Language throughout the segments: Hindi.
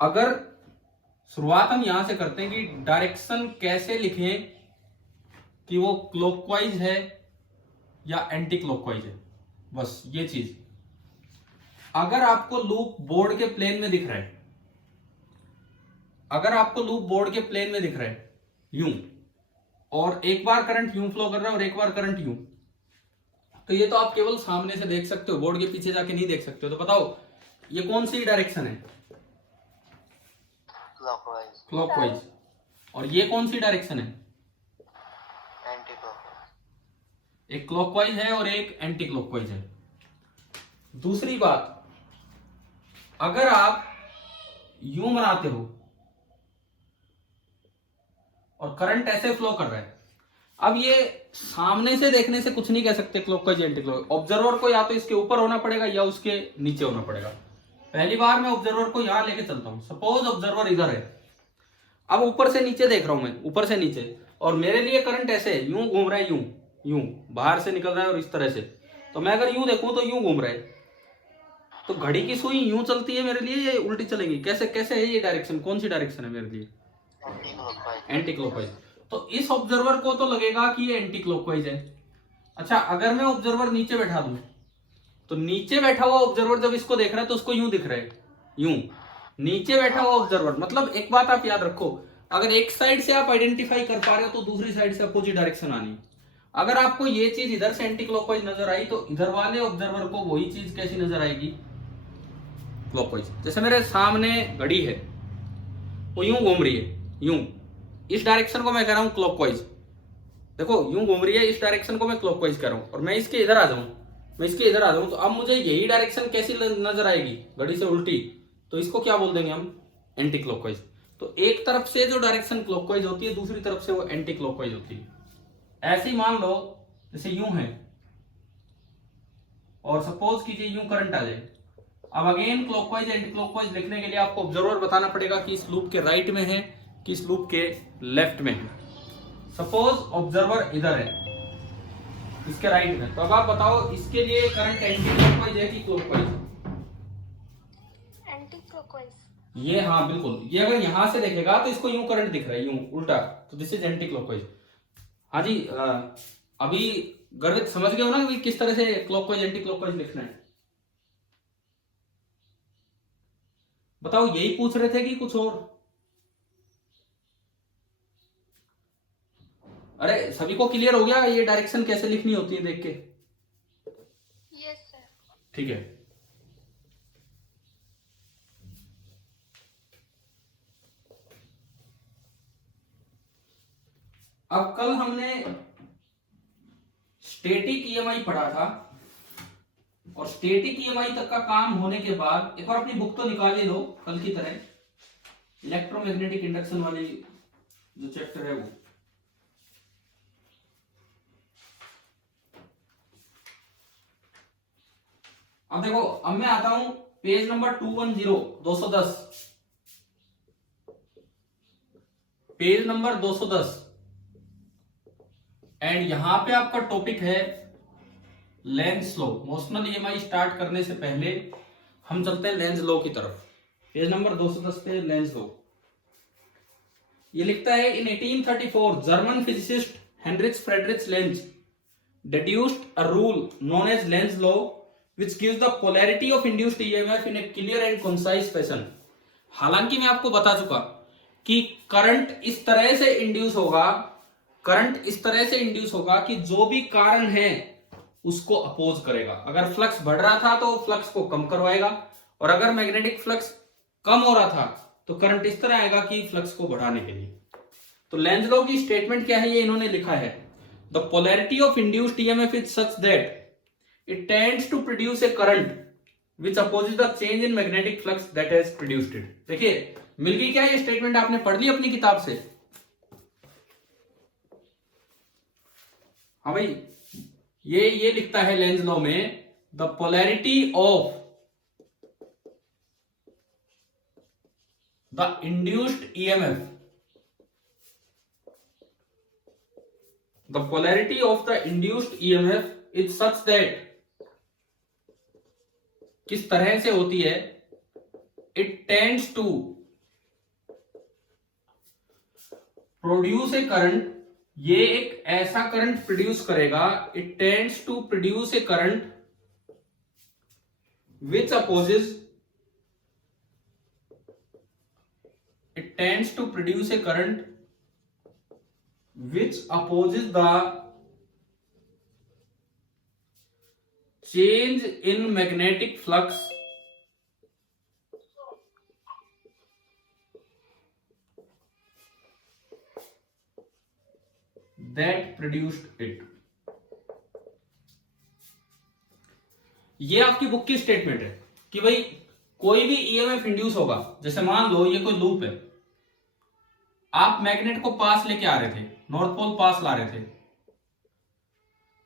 अगर शुरुआत हम यहां से करते हैं कि डायरेक्शन कैसे लिखें कि वो क्लॉकवाइज है या एंटी क्लॉकवाइज है, बस ये चीज। अगर आपको लूप बोर्ड के प्लेन में दिख रहा है, अगर आपको लूप बोर्ड के प्लेन में दिख रहा है यूं, और एक बार करंट यूं फ्लो कर रहा है और एक बार करंट यूं, तो ये तो आप केवल सामने से देख सकते हो, बोर्ड के पीछे जाके नहीं देख सकते हो। तो बताओ ये कौन सी डायरेक्शन है? क्लॉकवाइज। क्लॉकवाइज। और ये कौन सी डायरेक्शन है? Anti clockwise. एक क्लॉकवाइज है और एक एंटी क्लॉकवाइज है। दूसरी बात, अगर आप यूं बनाते हो और करंट ऐसे फ्लो कर रहा है, अब ये सामने से देखने से कुछ नहीं कह सकते क्लॉकवाइज एंटी क्लॉकवाइज। ऑब्जर्वर को या तो इसके ऊपर होना पड़ेगा या उसके नीचे होना पड़ेगा। पहली बार मैं ऑब्जर्वर को यहां लेके चलता हूं, सपोज ऑब्जर्वर इधर है, अब ऊपर से नीचे देख रहा हूं मैं, ऊपर से नीचे, और मेरे लिए करंट ऐसे है, यूं घूम रहा है, यूं यूं बाहर से निकल रहा है और इस तरह से। तो मैं अगर यूं देखूं तो यूं घूम रहा है, तो घड़ी की सुई यूं चलती है मेरे लिए, ये उल्टी चलेगी? कैसे कैसे है ये डायरेक्शन? कौन सी डायरेक्शन है मेरे लिए? Anti clockwise. Anti clockwise. तो इस ऑब्जर्वर को तो लगेगा कि ये एंटी क्लॉकवाइज है। अच्छा, अगर मैं ऑब्जर्वर नीचे बैठा दूं, तो नीचे बैठा हुआ ऑब्जर्वर जब इसको देख रहा है तो उसको यूं दिख रहा है, यूं। नीचे बैठा हुआ ऑब्जर्वर, मतलब एक बात आप याद रखो, अगर एक साइड से आप आइडेंटिफाई कर पा रहे हो तो दूसरी साइड से अपोजिट डायरेक्शन आनी। अगर आपको ये चीज इधर से एंटी क्लॉकवाइज नजर आई तो इधर वाले ऑब्जर्वर को वही चीज कैसी नजर आएगी? क्लॉकवाइज। जैसे मेरे सामने घड़ी है, वो यूं घूम रही है, यूं, इस डायरेक्शन को मैं कह रहा हूं क्लॉकवाइज। देखो यूं घूम रही है, इस डायरेक्शन को मैं क्लॉकवाइज कह रहा हूं, और मैं इसके इधर आ जाऊं, मैं इसके इधर आ जाऊं, तो अब मुझे यही डायरेक्शन कैसी नजर आएगी? घड़ी से उल्टी। तो इसको क्या बोल देंगे हम? Anti clockwise. तो एक तरफ से जो डायरेक्शन क्लॉकवाइज होती है, दूसरी तरफ से वो एंटी क्लॉकवाइज होती है। ऐसे ही मान लो जैसे यूं है, और सपोज कीजिए यूं करंट आ जाए। अब अगेन क्लॉकवाइज एंटी क्लॉकवाइज लिखने के लिए आपको ऑब्जर्वर बताना पड़ेगा कि इस लूप के राइट में है कि इस लूप के लेफ्ट में है। सपोज ऑब्जर्वर इधर है, इसके राइट में, तो अब आप बताओ इसके लिए करंट एंटी क्लॉकवाइज है कि क्लॉकवाइज? Anti clockwise. ये हाँ बिल्कुल, ये अगर यहां से देखेगा तो इसको यूं करंट दिख रहा है, यूं उल्टा, तो दिस इज एंटी क्लॉकवाइज। हाँ जी, अभी गर्वित समझ गए हो ना कि किस तरह से क्लॉकवाइज एंटी क्लॉकवाइज लिखना है? बताओ यही पूछ रहे थे कि कुछ और? अरे सभी को क्लियर हो गया ये डायरेक्शन कैसे लिखनी होती है देख के? Yes sir. ठीक है। अब कल हमने स्टैटिक ईएमआई पढ़ा था, और स्टैटिक ईएमआई तक का काम होने के बाद एक बार अपनी बुक तो निकाल ही लो कल की तरह, इलेक्ट्रोमैग्नेटिक इंडक्शन वाली जो चैप्टर है वो। अब देखो, अब मैं आता हूं page number 210, 210, page number 210, and यहां पे आपका टॉपिक है Lenz law. Motional EMI start करने से पहले हम चलते हैं लेंज लॉ की तरफ। पेज नंबर 210 पे लेंज लॉ। ये लिखता है, इन 1834 German physicist Heinrich Friedrich length deduced a rule known as Lenz law which gives the polarity of induced EMF in a clear and concise fashion। हालांकि मैं आपको बता चुका कि करंट इस तरह से इंड्यूस होगा, करंट इस तरह से इंड्यूस होगा कि जो भी कारण है उसको अपोज करेगा। अगर फ्लक्स बढ़ रहा था तो फ्लक्स को कम करवाएगा, और अगर मैग्नेटिक फ्लक्स कम हो रहा था तो करंट इस तरह आएगा कि फ्लक्स को बढ़ाने के लिए। तो लेंज लॉ की स्टेटमेंट क्या है, ये इन्होंने लिखा है, the polarity of induced EMF is such that it tends to produce a current which opposes the change in magnetic flux that has produced it। देखिए मिल गई क्या ये स्टेटमेंट? आपने पढ़ ली अपनी किताब से? हाँ भाई, ये लिखता है लेंज लॉ में, the polarity of the induced EMF, the polarity of the induced EMF is such that, किस तरह से होती है, it tends to produce a current, ये एक ऐसा करंट प्रोड्यूस करेगा, it tends to produce a current which opposes, it tends to produce a current which opposes the change in magnetic flux that produced it. ये आपकी बुक की स्टेटमेंट है कि भाई कोई भी ईएमएफ इंड्यूस होगा, जैसे मान लो ये कोई लूप है, आप मैग्नेट को पास लेके आ रहे थे, नॉर्थ पोल पास ला रहे थे,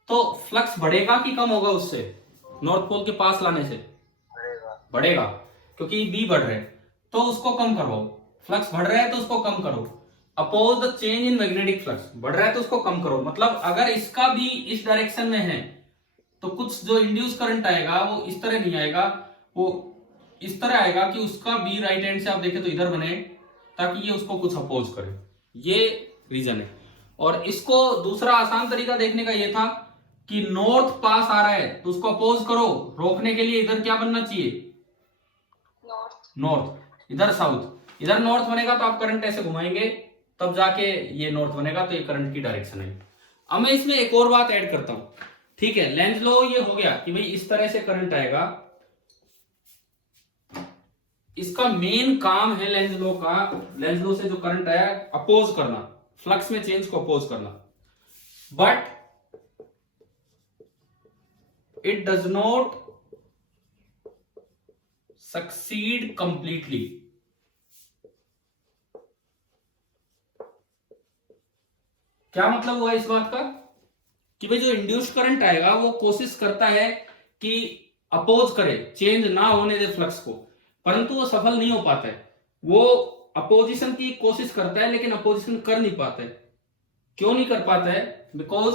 तो फ्लक्स बढ़ेगा कि कम होगा उससे, नॉर्थ पोल के पास लाने से? बढ़ेगा, क्योंकि बी बढ़ रहे हैं, तो उसको कम करो। फ्लक्स बढ़ रहा है तो उसको कम करो। Oppose the change in magnetic flux, बढ़ रहा है तो उसको कम करो। मतलब अगर इसका भी इस डायरेक्शन में है तो कुछ जो इंड्यूस करंट आएगा वो इस तरह नहीं आएगा, वो इस तरह आएगा कि उसका बी राइट हैंड से आप देखें तो इधर बने, ताकि ये उसको कुछ अपोज करे। ये रीजन है। और इसको दूसरा आसान तरीका देखने का ये था कि नॉर्थ पास आ रहा है तो उसको अपोज करो, रोकने के लिए इधर क्या बनना चाहिए? नॉर्थ। इधर साउथ, इधर नॉर्थ बनेगा तो आप करंट ऐसे घुमाएंगे तब जाके ये नॉर्थ बनेगा, तो ये करंट की डायरेक्शन है। अब मैं इसमें एक और बात ऐड करता हूं, ठीक है। लेंज लॉ ये हो गया कि भाई इस तरह से करंट आएगा, इसका मेन काम है लेंज लॉ का, लेंज लॉ से जो करंट आया अपोज करना, फ्लक्स में चेंज को अपोज करना। But it does not succeed completely. क्या मतलब हुआ इस बात का कि भाई जो इंड्यूस्ड करंट आएगा वो कोशिश करता है कि अपोज करे, चेंज ना होने दे फ्लक्स को, परंतु वो सफल नहीं हो पाता है। वो अपोजिशन की कोशिश करता है लेकिन अपोजिशन कर नहीं पाता है। क्यों नहीं कर पाता है? Because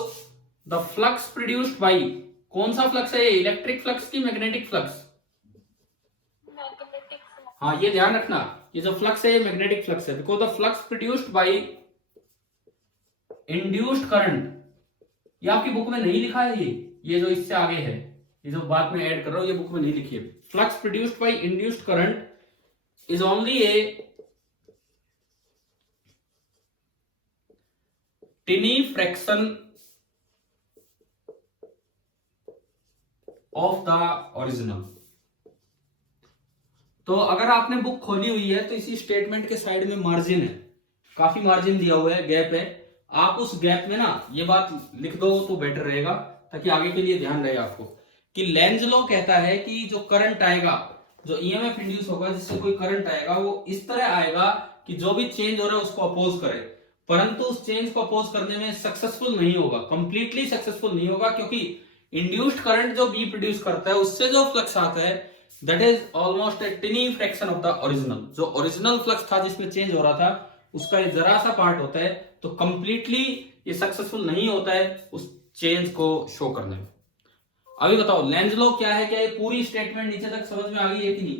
the flux produced by, कौन सा फ्लक्स है ये? इलेक्ट्रिक फ्लक्स की मैग्नेटिक फ्लक्स? हाँ, ये ध्यान रखना, ये जो फ्लक्स है ये मैग्नेटिक फ्लक्स है। Because the flux produced by induced current, ये आपकी बुक में नहीं लिखा है, ये जो इससे आगे है, ये जो बात में ऐड कर रहा हूं, ये बुक में नहीं लिखी है। Flux produced by induced current is only A टिनी fraction of the original. तो अगर आपने बुक खोली हुई है तो इसी स्टेटमेंट के साइड में मार्जिन है, काफी मार्जिन दिया हुआ है, गैप है, आप उस गैप में ना ये बात लिख दो तो बेटर रहेगा, ताकि आगे के लिए ध्यान रहे आपको कि लेंज लॉ कहता है कि जो करंट आएगा, जो ईएमएफ इंड्यूस होगा, जिससे कोई करंट आएगा, वो इस तरह आएगा कि जो भी चेंज हो रहा है उसको अपोज करे, परंतु उस चेंज को अपोज करने में सक्सेसफुल नहीं होगा, कंप्लीटली सक्सेसफुल नहीं होगा, क्योंकि इंड्यूस्ड करंट जो बी प्रोड्यूस करता है उससे जो फ्लक्स आता है that is almost A टिनी fraction of the original. जो ओरिजिनल फ्लक्स था जिसमें चेंज हो रहा था उसका ये जरा सा पार्ट होता है, तो कंप्लीटली ये सक्सेसफुल नहीं होता है उस चेंज को शो करने में। अभी बताओ लेंज लॉ क्या है? क्या ये पूरी स्टेटमेंट नीचे तक समझ में आ गई है कि नहीं?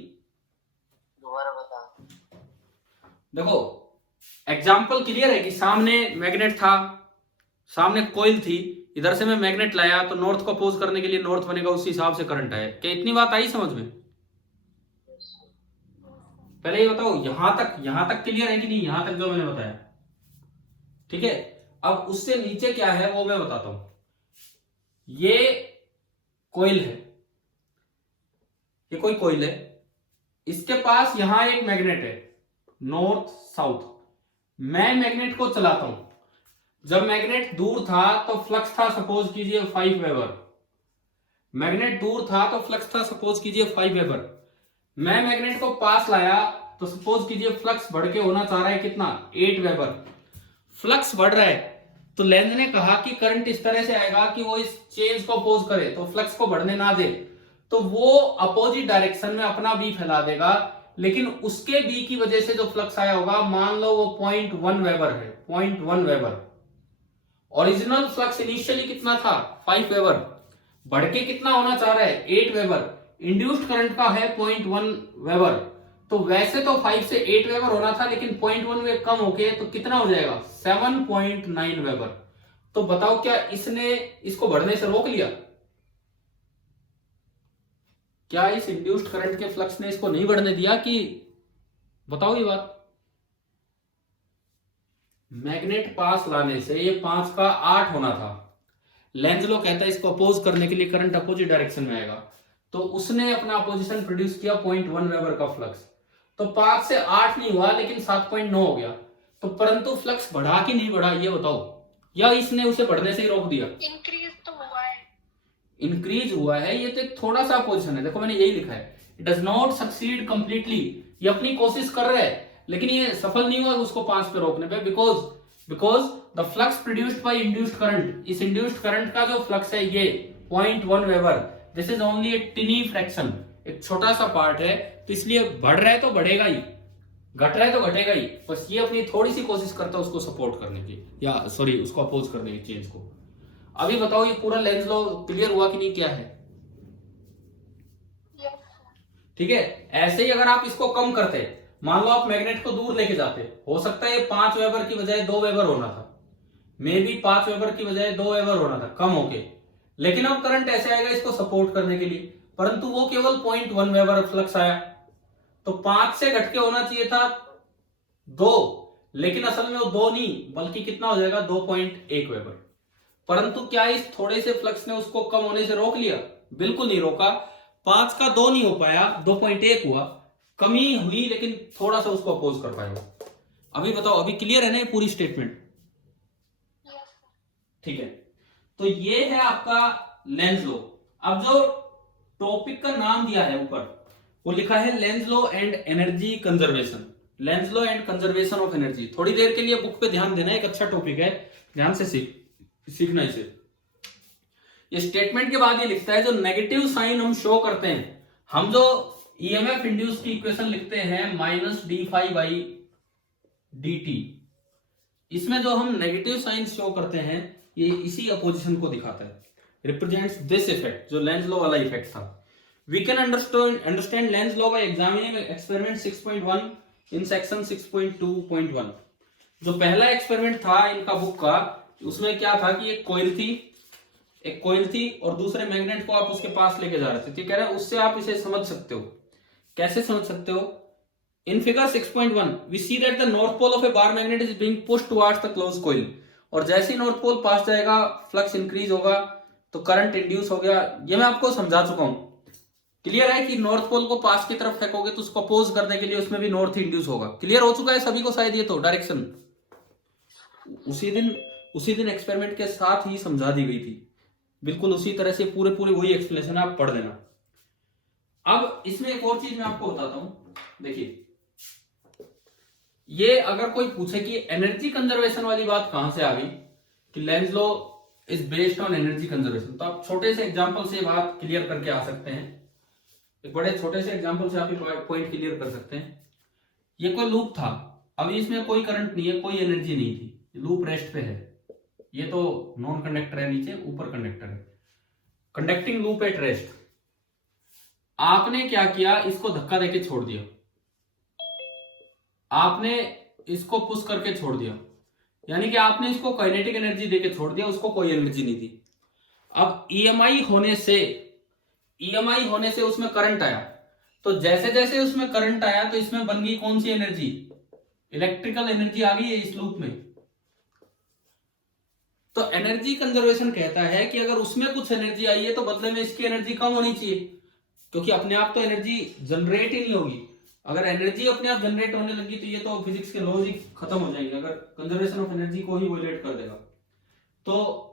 दोबारा बता। देखो एग्जाम्पल क्लियर है कि सामने मैग्नेट था, सामने कॉइल थी, इधर से मैं मैग्नेट लाया तो नॉर्थ को अपोज करने के लिए नॉर्थ बनेगा, उस हिसाब से करंट आया। क्या इतनी बात आई समझ में? पहले ये बताओ यहां तक क्लियर है कि नहीं? यहां तक जो मैंने बताया, ठीक है। अब उससे नीचे क्या है वो मैं बताता हूं। ये कॉइल है, ये कोई कॉइल है, इसके पास यहां एक मैग्नेट है नॉर्थ साउथ। मैं मैग्नेट को चलाता हूं, जब मैग्नेट दूर था तो फ्लक्स था सपोज कीजिए 5 वेबर, मैग्नेट दूर था तो फ्लक्स था सपोज कीजिए 5 वेबर। मैं मैग्नेट को पास लाया तो सपोज कीजिए फ्लक्स बढ़ के होना चाह रहा है कितना? 8 वेबर। फ्लक्स बढ़ रहा है तो लेंज ने कहा कि करंट इस तरह से आएगा कि वो इस चेंज को अपोज करे, तो फ्लक्स को बढ़ने ना दे, तो वो अपोजिट डायरेक्शन में अपना बी फैला देगा, लेकिन उसके बी की वजह से जो फ्लक्स आया होगा, मान लो वो 0.1 वेबर है, 0.1 वेबर। ओरिजिनल फ्लक्स इनिशियली कितना था? 5 वेबर, बढ़ के कितना होना चाह रहा है? 8 वेबर। इंड्यूस्ड करंट का है 0.1 वेबर, तो वैसे तो 5 से 8 वेबर होना था, लेकिन 0.1 वे कम होके तो कितना हो जाएगा 7.9 वेबर। तो बताओ क्या इसने इसको बढ़ने से रोक लिया? क्या इस इंड्यूस्ड करंट के फ्लक्स ने इसको नहीं बढ़ने दिया? कि बताओ ये बात। मैग्नेट पास लाने से ये 5 का 8 होना था। लेंज लो कहता है इसको अपोज करने के लिए करंट अपोजिट डायरेक्शन में आएगा, तो उसने अपना अपोजिशन प्रोड्यूस किया 0.1 वेबर का फ्लक्स। तो 5 से 8 नहीं हुआ लेकिन 7.9 हो गया। तो परंतु फ्लक्स बढ़ा कि नहीं बढ़ा ये बताओ, या इसने उसे बढ़ने से ही रोक दिया? इंक्रीज तो हुआ है। इंक्रीज हुआ है, ये तो एक थोड़ा सा अपोजिशन है। देखो मैंने यही लिखा है, it does not succeed completely. ये अपनी कोशिश कर रहा है लेकिन ये सफल नहीं हुआ उसको 5 पे रोकने पे, because the flux produced by induced current, इस इंड्यूस्ड करंट का जो फ्लक्स है ये 0.1 weber, this is only A टिनी fraction, एक छोटा सा पार्ट है। तो इसलिए बढ़ रहा है तो बढ़ेगा ही, घट रहा है तो घटेगा ही। बस ये अपनी थोड़ी सी कोशिश करता है उसको सपोर्ट करने की, या सॉरी उसको अपोज करने की चेंज को। अभी बताओ ये पूरा लेंज लॉ क्लियर हुआ कि नहीं? क्या है? Yes sir. ठीक है। ऐसे ही अगर आप इसको कम करते, मान लो आप मैग्नेट को दूर लेके जाते, हो सकता है 5 वेबर की बजाय 2 वेबर होना था, मे बी 5 वेबर की बजाय 2 वेबर होना था कम होके, लेकिन अब करंट ऐसे आएगा इसको सपोर्ट करने के लिए, परंतु वो केवल 0.1 वेबर फ्लक्स आया। तो 5 से घट के होना चाहिए था 2, लेकिन असल में वो 2 नहीं बल्कि कितना हो जाएगा 2.1 वेबर। परंतु क्या इस थोड़े से फ्लक्स ने उसको कम होने से रोक लिया? बिल्कुल नहीं रोका। 5 का 2 नहीं हो पाया, 2.1 हुआ, कमी हुई लेकिन थोड़ा सा उसको अपोज कर पाएगा। अभी बताओ, अभी क्लियर है ना ये पूरी स्टेटमेंट? Yes sir. ठीक है, तो ये है आपका लेंज लॉ। अब जो टॉपिक का नाम दिया है ऊपर वो लिखा है Lenz law and energy conservation, Lenz law and conservation of energy. थोड़ी देर के लिए बुक पे ध्यान देना, एक अच्छा टॉपिक है, ध्यान से सीखना इसे। ये स्टेटमेंट के बाद ये लिखता है जो नेगेटिव साइन हम शो करते हैं, हम जो ईएमएफ इंड्यूस की इक्वेशन लिखते हैं -d∅dt, इसमें जो हम नेगेटिव साइन शो करते हैं ये इसी अपोजिशन को दिखाता है, रिप्रेजेंट्स दिस इफेक्ट जो लेंज लॉ वाला इफेक्ट था। We can understand Lenz law by examining experiment 6.1 in section 6.2.1। जो पहला एक्सपेरिमेंट था इनका बुक का, उसमें क्या था कि एक कोयल थी और दूसरे मैग्नेट को आप उसके पास लेके जा रहे थे। कह रहे हैं उससे आप इसे समझ सकते हो। कैसे समझ सकते हो? In figure 6.1 we see that the north pole of a bar magnet is being pushed towards the close coil, और जैसे ही नॉर्थ पोल पास जाएगा फ्लक्स इंक्रीज होगा तो करंट इंड्यूस हो गया। ये मैं आपको समझा चुका हूं, क्लियर है कि नॉर्थ पोल को पास की तरफ फेंकोगे तो उसको अपोज करने के लिए उसमें भी नॉर्थ इंड्यूस होगा। क्लियर हो चुका है सभी को शायद? ये तो डायरेक्शन उसी दिन एक्सपेरिमेंट के साथ ही समझा दी गई थी, बिल्कुल उसी तरह से पूरे वही एक्सप्लेनेशन आप पढ़ लेना। अब इसमें एक और चीज मैं आपको बताता हूं, देखिए ये अगर कोई पूछे कि एनर्जी कंजर्वेशन वाली बात कहां से आ गई कि Lenz law is based on energy conservation, तो आप छोटे से एग्जांपल से बात क्लियर करके आ सकते हैं। एक बड़े छोटे से एग्जांपल से आप पॉइंट क्लियर कर सकते हैं। ये कोई लूप था, अभी इसमें कोई करंट नहीं है, कोई एनर्जी नहीं थी, लूप रेस्ट पे है। ये तो नॉन कंडक्टर है, नीचे ऊपर कंडक्टर है, कंडक्टिंग लूप एट रेस्ट। आपने क्या किया, इसको धक्का देके छोड़ दिया, आपने इसको पुश करके छोड़ दिया, यानी कि आपने इसको काइनेटिक एनर्जी देके छोड़ दिया, उसको कोई एनर्जी नहीं दी। अब ईएमआई होने से उसमें करंट आया, तो जैसे जैसे उसमें करंट आया तो इसमें बन गई कौन सी एनर्जी? इलेक्ट्रिकल एनर्जी आ गई है इस लूप में। तो एनर्जी कंजर्वेशन कहता है कि अगर उसमें कुछ एनर्जी आई है तो बदले में इसकी एनर्जी कम होनी चाहिए, क्योंकि अपने आप तो एनर्जी जनरेट ही नहीं होगी। अगर एनर्जी अपने आप जनरेट होने लगी तो ये तो फिजिक्स के लॉज ही खत्म हो जाएंगे, अगर कंजर्वेशन ऑफ एनर्जी को ही वायलेट कर देगा। तो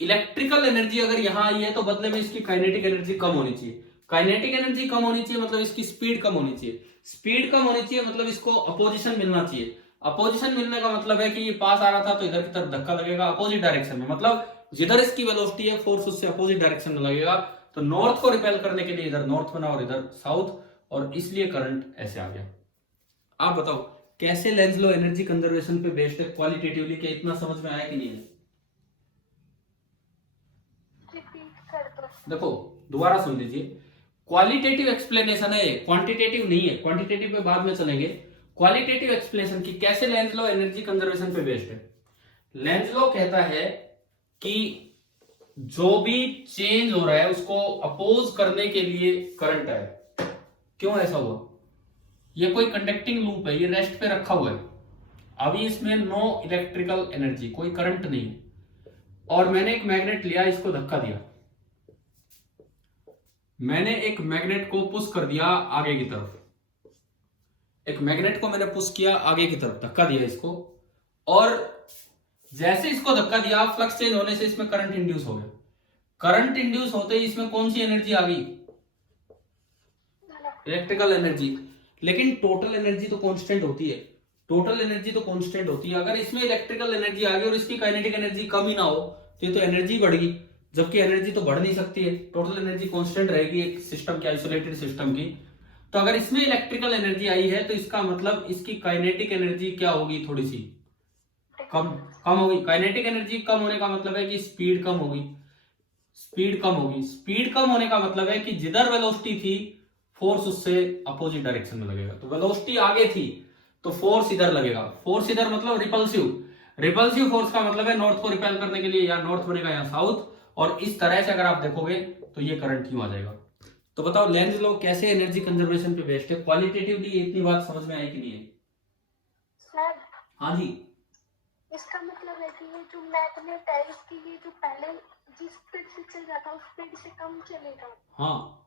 इलेक्ट्रिकल एनर्जी अगर यहां आई है तो बदले में इसकी काइनेटिक एनर्जी कम होनी चाहिए। काइनेटिक एनर्जी कम होनी चाहिए मतलब इसकी स्पीड कम होनी चाहिए, स्पीड कम होनी चाहिए मतलब इसको अपोजिशन मिलना चाहिए। अपोजिशन मिलने का मतलब है कि ये पास आ रहा था तो इधर की तरफ धक्का लगेगा अपोजिट डायरेक्शन में, मतलब जिधर इसकी वेलोसिटी है फोर्स उससे अपोजिट डायरेक्शन में लगेगा। तो नॉर्थ को रिपेल करने के लिए इधर नॉर्थ बना और इधर साउथ, और इसलिए करंट ऐसे आ गया। आप बताओ कैसे लेंज लॉ एनर्जी कंजर्वेशन पे बेस्ड है क्वालिटेटिवली, क्या इतना समझ में आया कि नहीं है? रिपीट कर दो। देखो दोबारा सुन लीजिए, क्वालिटेटिव एक्सप्लेनेशन है, क्वांटिटेटिव नहीं है, क्वांटिटेटिव पे बाद में चलेंगे। क्वालिटेटिव एक्सप्लेनेशन की कैसे लेंज लॉ एनर्जी कंजर्वेशन पे बेस्ड है। लेंज लॉ कहता है कि जो भी चेंज हो रहा है उसको अपोज करने के लिए करंट है। क्यों ऐसा हुआ? ये कोई कंडक्टिंग लूप है, ये रेस्ट पे रखा हुआ है, अभी इसमें नो इलेक्ट्रिकल एनर्जी, कोई करंट नहीं है, और मैंने एक मैग्नेट लिया, इसको धक्का दिया, मैंने एक मैग्नेट को पुश कर दिया आगे की तरफ, एक मैग्नेट को मैंने पुश किया आगे की तरफ, धक्का दिया इसको, और जैसे इसको धक्का दिया फ्लक्स चेंज होने से इसमें करंट इंड्यूस हो गया। करंट इंड्यूस होते ही इसमें कौन सी एनर्जी आ गई? Electrical energy. लेकिन टोटल एनर्जी तो कांस्टेंट होती है, टोटल एनर्जी तो कांस्टेंट होती है। अगर इसमें इलेक्ट्रिकल एनर्जी आ गई और इसकी काइनेटिक एनर्जी कम ही ना हो तो ये तो एनर्जी बढ़ गई, जबकि एनर्जी तो बढ़ नहीं सकती है, टोटल एनर्जी कांस्टेंट रहेगी एक सिस्टम की, आइसोलेटेड सिस्टम की। तो अगर इसमें इलेक्ट्रिकल एनर्जी आई है तो इसका मतलब इसकी काइनेटिक एनर्जी क्या होगी? थोड़ी सी कम होगी। काइनेटिक एनर्जी कम होने का मतलब है कि स्पीड कम होगी, स्पीड कम होगी। स्पीड कम होने का मतलब है कि जिधर वेलोसिटी थी फोर्स उससे अपोजिट डायरेक्शन में लगेगा। तो वेलोसिटी आगे थी तो फोर्स इधर लगेगा, फोर्स इधर मतलब रिपल्सिव, रिपल्सिव फोर्स का मतलब है नॉर्थ को रिपेल करने के लिए या नॉर्थ बनेगा या साउथ, और इस तरह से अगर आप देखोगे तो ये करंट क्यों आ जाएगा। तो बताओ लेंज लॉ कैसे एनर्जी कंजर्वेशन पे बेस्ड है? क्वालिटेटिवली इतनी बात समझ में आई कि नहीं है? सर हाँ जी, इसका मतलब है कि ये जो मैग्नेट है इसकी ये जो पहले जिस स्पीड से चल रहा था उस स्पीड से कम चलेगा। हाँ,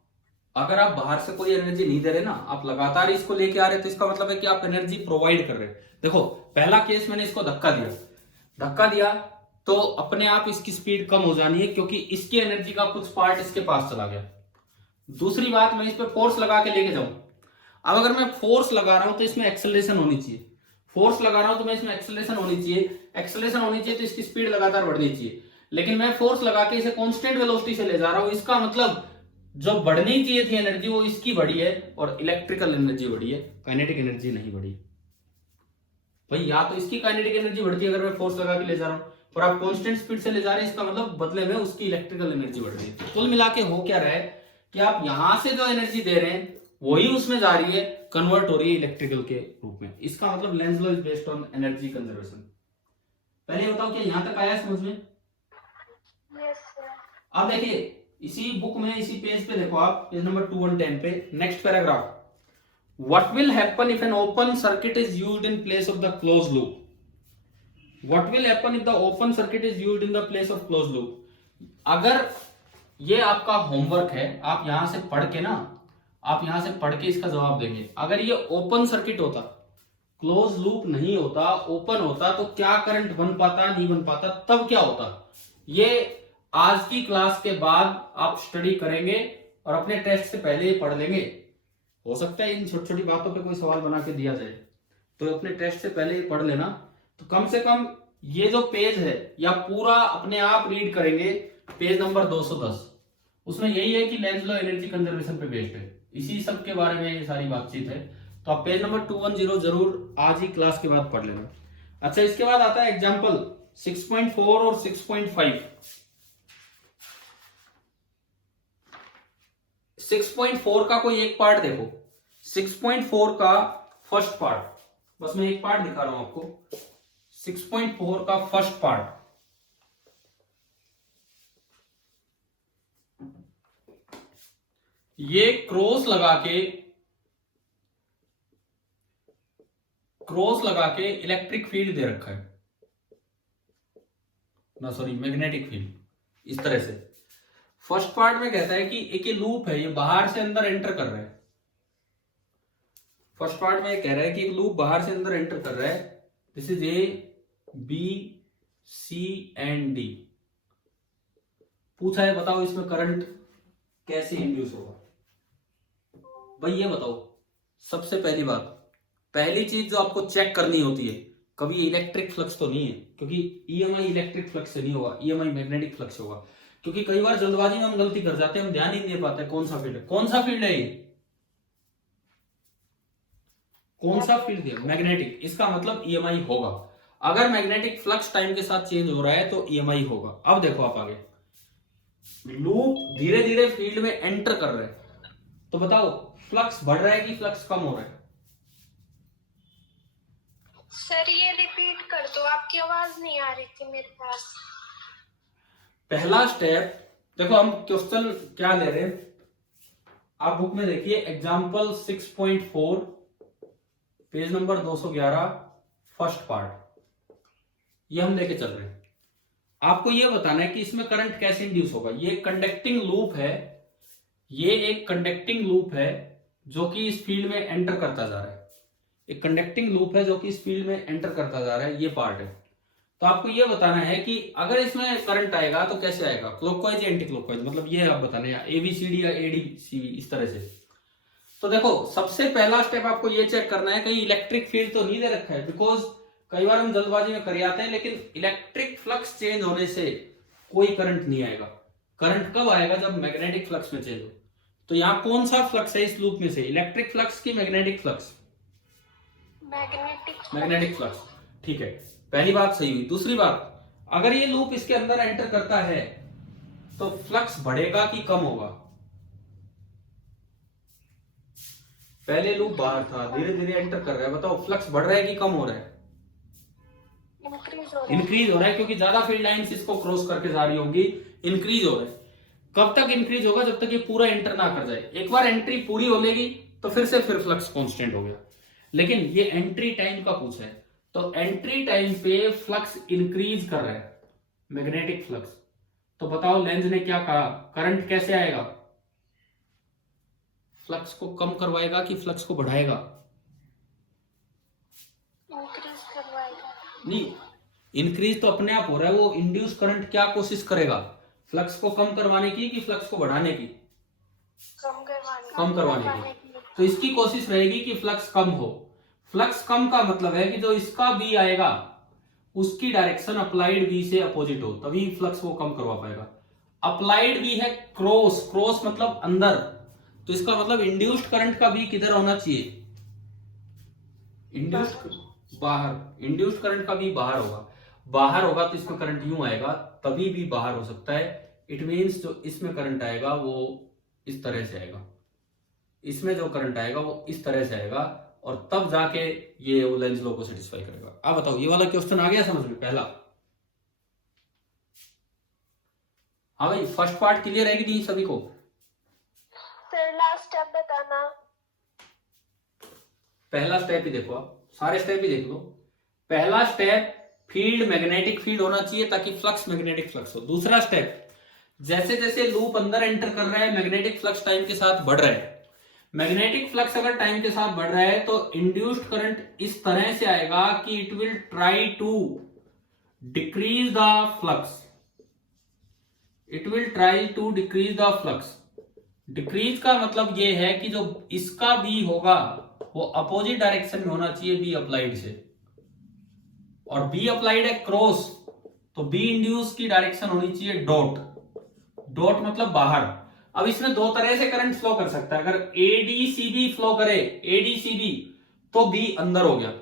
अगर आप बाहर से कोई एनर्जी नहीं दे रहे ना, आप लगातार इसको लेके आ रहे तो इसका मतलब है कि आप एनर्जी प्रोवाइड कर रहे हैं। देखो पहला केस मैंने इसको धक्का दिया, धक्का दिया तो अपने आप इसकी स्पीड कम हो जानी है क्योंकि इसकी एनर्जी का कुछ पार्ट इसके पास चला गया। दूसरी बात, मैं इस पे फोर्स लगा के लेके जाऊं, अब अगर मैं फोर्स लगा रहा हूं तो इसमें एक्सेलरेशन होनी चाहिए, फोर्स लगा रहा हूं तो मैं इसमें एक्सेलरेशन होनी चाहिए, एक्सेलरेशन होनी चाहिए तो इसकी स्पीड लगातार बढ़नी चाहिए। लेकिन मैं फोर्स लगा के इसे कांस्टेंट वेलोसिटी से ले जा रहा हूं, इसका मतलब जो बढ़नी चाहिए थी एनर्जी वो इसकी बढ़ी है और इलेक्ट्रिकल एनर्जी बढ़ी है, काइनेटिक एनर्जी नहीं बढ़ी। भाई या तो इसकी काइनेटिक एनर्जी बढ़ती है अगर मैं फोर्स लगा के ले जा रहा हूं, और आप कांस्टेंट स्पीड से ले जा रहे हैं, इसका मतलब बदले में उसकी इलेक्ट्रिकल एनर्जी बढ़ रही है। कुल मिला के हो क्या रहा है कि आप यहां से जो एनर्जी दे रहे हैं वही उसमें जा रही है, कन्वर्ट हो रही है इलेक्ट्रिकल के रूप में। इसका मतलब Lenz law is based on energy conservation. पहले बताओ क्या यहां तक आया समझ में? Yes sir. अब देखिए इसी बुक में इसी पेज पे देखो आप, पेज नंबर 210 पे next paragraph, what will happen if an open circuit is used in place of the close loop? What will happen if the open circuit is used in the place of close loop? अगर ये आपका होमवर्क है, आप यहां से पढ़ के ना, आप यहां से पढ़ के इसका जवाब देंगे। अगर ये ओपन सर्किट होता, क्लोज लूप नहीं होता, ओपन होता, तो क्या करंट बन पाता, नहीं बन पाता, तब क्या होता? ये आज की क्लास के बाद आप स्टडी करेंगे और अपने टेस्ट से पहले ही पढ़ लेंगे। हो सकता है इन छोटी छोटी बातों पे कोई सवाल बना के दिया जाए, तो अपने टेस्ट से पहले ही पढ़ लेना। तो कम से कम ये जो पेज है या पूरा अपने आप रीड करेंगे, पेज नंबर 210, उसमें यही है कि लेंज लॉ एनर्जी कंजर्वेशन पे बेस्ड है, इसी सब के बारे में ये सारी बातचीत है। तो आप पेज नंबर 210 जरूर आज ही क्लास के बाद पढ़ लेना। अच्छा, इसके बाद आता है एग्जाम्पल 6.4 और 6.5। 6.4 का कोई एक पार्ट देखो, 6.4 का फर्स्ट पार्ट, बस मैं एक पार्ट दिखा रहा हूं आपको। 6.4 का फर्स्ट पार्ट, ये क्रॉस लगा के इलेक्ट्रिक फील्ड दे रखा है ना, सॉरी मैग्नेटिक फील्ड, इस तरह से। फर्स्ट पार्ट में कहता है कि एक ये लूप है, ये बाहर से अंदर एंटर कर रहा है। फर्स्ट पार्ट में कह रहा है कि एक लूप बाहर से अंदर एंटर कर रहा है, this is A B C and D. पूछा है बताओ इसमें करंट कैसे इंड्यूस होगा? भाई ये बताओ, सबसे पहली बात, पहली चीज जो आपको चेक करनी होती है, कभी इलेक्ट्रिक फ्लक्स तो नहीं है, क्योंकि ईएमआई इलेक्ट्रिक फ्लक्स से नहीं होगा, ईएमआई मैग्नेटिक फ्लक्स होगा। क्योंकि कई बार जल्दबाजी में हम गलती कर जाते हैं, हम ध्यान ही नहीं दे पाते कौन सा फील्ड है, कौन सा फील्ड है ये, कौन सा फील्ड है, मैग्नेटिक। इसका मतलब ईएमआई होगा। अगर मैग्नेटिक फ्लक्स टाइम के साथ चेंज हो रहा है तो ईएमआई होगा। अब देखो आप आगे, लूप धीरे धीरे फील्ड में एंटर कर रहे हैं, तो बताओ फ्लक्स बढ़ रहा है कि फ्लक्स कम हो रहा है? सर ये रिपीट कर दो, आपकी आवाज नहीं आ रही थी मेरे पास। पहला स्टेप देखो, हम क्वेश्चन क्या ले रहे हैं, आप बुक में देखिए example 6.4 page number 211 first part, ये हम लेके चल रहे हैं। आपको ये बताना है कि इसमें करंट कैसे इंड्यूस होगा। ये कंडक्टिंग लूप है, ये एक कंडक्टिंग लूप है जो कि इस फील्ड में एंटर करता जा रहा है, एक कंडक्टिंग लूप है जो कि इस फील्ड में एंटर करता जा रहा है, ये पार्ट है। तो आपको ये बताना है कि अगर इसमें करंट आएगा तो कैसे आएगा, क्लॉकवाइज या एंटी क्लॉकवाइज, मतलब ये आप बताना है, एबीसीडी या एडीसीबी इस तरह से। तो देखो सबसे पहला स्टेप आपको ये चेक करना है कहीं इलेक्ट्रिक फील्ड तो नहीं दे रखा है, बिकॉज कई बार हम जल्दबाजी में कर जाते हैं, लेकिन इलेक्ट्रिक फ्लक्स चेंज होने से कोई करंट नहीं आएगा। करंट कब आएगा, जब मैग्नेटिक फ्लक्स में चेंज हो। तो यहाँ कौन सा फ्लक्स है इस लूप में से, इलेक्ट्रिक फ्लक्स की मैग्नेटिक फ्लक्स? मैग्नेटिक फ्लक्स, ठीक है, पहली बात सही हुई। दूसरी बात, अगर ये लूप इसके अंदर एंटर करता है तो फ्लक्स बढ़ेगा कि कम होगा? पहले लूप बाहर था, धीरे धीरे एंटर कर रहा है, बताओ फ्लक्स बढ़ रहा है कि कम हो रहा है? इंक्रीज हो रहा है, क्योंकि ज्यादा फील्ड लाइंस इसको क्रॉस करके जा रही होंगी, इंक्रीज हो रहा है। कब तक इंक्रीज होगा, जब तक ये पूरा एंटर ना कर जाए। एक बार एंट्री पूरी हो लेगी तो फिर फ्लक्स कांस्टेंट हो गया। लेकिन ये एंट्री टाइम का पूछा है, तो एंट्री टाइम पे फ्लक्स इंक्रीज कर रहा है, मैग्नेटिक फ्लक्स। तो बताओ लेंज ने क्या कहा, करंट कैसे आएगा, फ्लक्स को कम करवाएगा कि फ्लक्स को बढ़ाएगा? इंक्रीज करवाएगा। नहीं, इंक्रीज तो अपने आप हो रहा है, वो इंड्यूस करंट क्या कोशिश करेगा, फ्लक्स को कम करवाने की कि फ्लक्स को बढ़ाने की? कम करवाने की। तो इसकी कोशिश रहेगी कि फ्लक्स कम हो। फ्लक्स कम का मतलब है कि जो इसका बी आएगा उसकी डायरेक्शन अप्लाइड बी से अपोजिट हो, तभी फ्लक्स वो कम करवा पाएगा। अप्लाइड बी है क्रॉस, क्रॉस मतलब अंदर, तो इसका मतलब इंड्यूस्ड करंट का बी किधर होना चाहिए, इंड्यूस्ड बाहर। इंड्यूस्ड करंट का बी बाहर होगा, बाहर होगा तो इसमें करंट यूं आएगा, तभी भी बाहर हो सकता है। इट मीन्स जो इसमें करंट आएगा वो इस तरह से आएगा, इसमें जो करंट आएगा वो इस तरह से आएगा, और तब जाके ये वो लेंज लॉ को सेटिस्फाई करेगा। अब बताओ ये वाला क्वेश्चन आ गया समझ में पहला? हाँ भाई, फर्स्ट पार्ट क्लियर है कि नहीं सभी को? सर लास्ट स्टेप बताना। पहला स्टेप ही देखो, आप सारे स्टेप ही देख लो। पहला स्टेप, फील्ड मैग्नेटिक फील्ड होना चाहिए ताकि फ्लक्स मैग्नेटिक फ्लक्स हो। दूसरा स्टेप, जैसे जैसे लूप अंदर एंटर कर रहा है मैग्नेटिक फ्लक्स टाइम के साथ बढ़ रहा है। मैग्नेटिक फ्लक्स अगर टाइम के साथ बढ़ रहा है तो इंड्यूस्ड करंट इस तरह से आएगा कि it will try to decrease the flux, it will try to decrease the flux. Decrease का मतलब ये है कि जो इसका बी होगा वो अपोजिट डायरेक्शन में होना चाहिए बी अप्लाइड से, और बी अप्लाइड है क्रॉस, तो बी इंड्यूस की डायरेक्शन होनी चाहिए डॉट, डॉट मतलब बाहर। अब इसमें दो तरह से करंट फ्लो कर सकता है, अगर एडीसीबी फ्लो करे, एडीसीबी तो बी अंदर हो गया,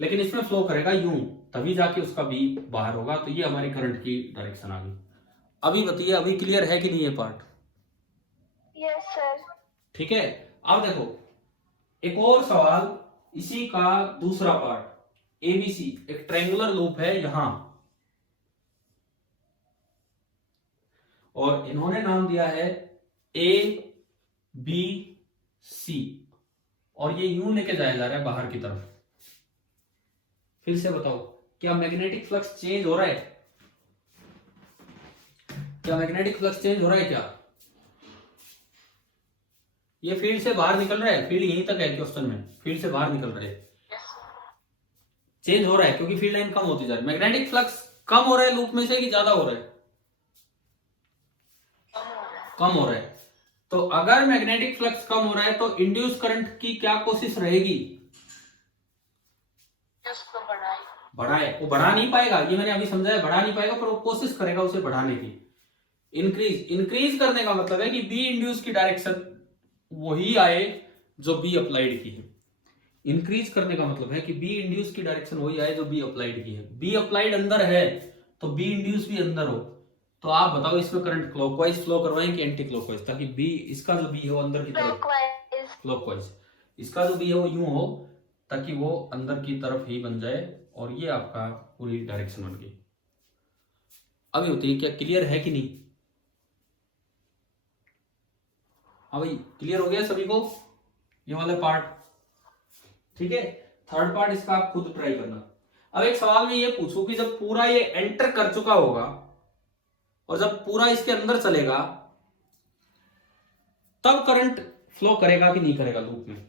लेकिन इसमें फ्लो करेगा यूं, तभी जाके उसका बी बाहर होगा। तो ये हमारी करंट की डायरेक्शन आ गई। अभी बताइए, अभी क्लियर है कि नहीं ये पार्ट? Yes sir. ठीक है, अब देखो एक और सवाल, इसी का दूसरा पार्ट, एबीसी एक ट्रायंगुलर लूप है यहां, और इन्होंने नाम दिया है ए बी सी, और ये यूं लेके जाया जा रहा है बाहर की तरफ। फिर से बताओ, क्या मैग्नेटिक फ्लक्स चेंज हो रहा है, क्या मैग्नेटिक फ्लक्स चेंज हो रहा है क्या? ये फील्ड से बाहर निकल रहा है, फील्ड यहीं तक है क्वेश्चन में, फील्ड से बाहर निकल रहे हैं, चेंज हो रहा है क्योंकि फील्ड लाइन कम होती जा रही है। मैग्नेटिक फ्लक्स कम हो रहा है लूप में से कि ज्यादा हो रहा है? कम हो रहा है। तो अगर मैग्नेटिक फ्लक्स कम हो रहा है तो इंड्यूस करंट की क्या कोशिश रहेगी, उसको बढ़ाए। बढ़ाए। वो बढ़ा नहीं पाएगा, ये मैंने अभी समझाया, बढ़ा नहीं पाएगा, पर वो कोशिश करेगा उसे बढ़ाने की। इंक्रीज, इंक्रीज करने का मतलब है कि बी इंड्यूस की डायरेक्शन वही आए जो बी अप्लाइड की है। इंक्रीज करने का मतलब है कि बी इंड्यूस की डायरेक्शन वही आए जो बी अप्लाइड की है। बी अप्लाइड अंदर है तो बी इंड्यूस भी अंदर हो, तो आप बताओ इसमें करंट क्लॉकवाइज फ्लो करवाएं कि एंटी क्लॉकवाइज, ताकि बी, इसका जो बी है वो अंदर की तरफ क्लॉकवाइज। क्लॉकवाइज, इसका जो बी है वो यूं हो ताकि वो अंदर की तरफ ही बन जाए, और ये आपका पूरी डायरेक्शन बन गई। अब ये होती है, क्या क्लियर है कि नहीं? हाँ भाई, क्लियर हो गया सभी को ये वाला पार्ट? ठीक है, थर्ड पार्ट इसका आप खुद ट्राई करना। अब एक सवाल मैं ये पूछूं कि जब पूरा ये एंटर कर चुका होगा और जब पूरा इसके अंदर चलेगा, तब करंट फ्लो करेगा कि नहीं करेगा लूप में?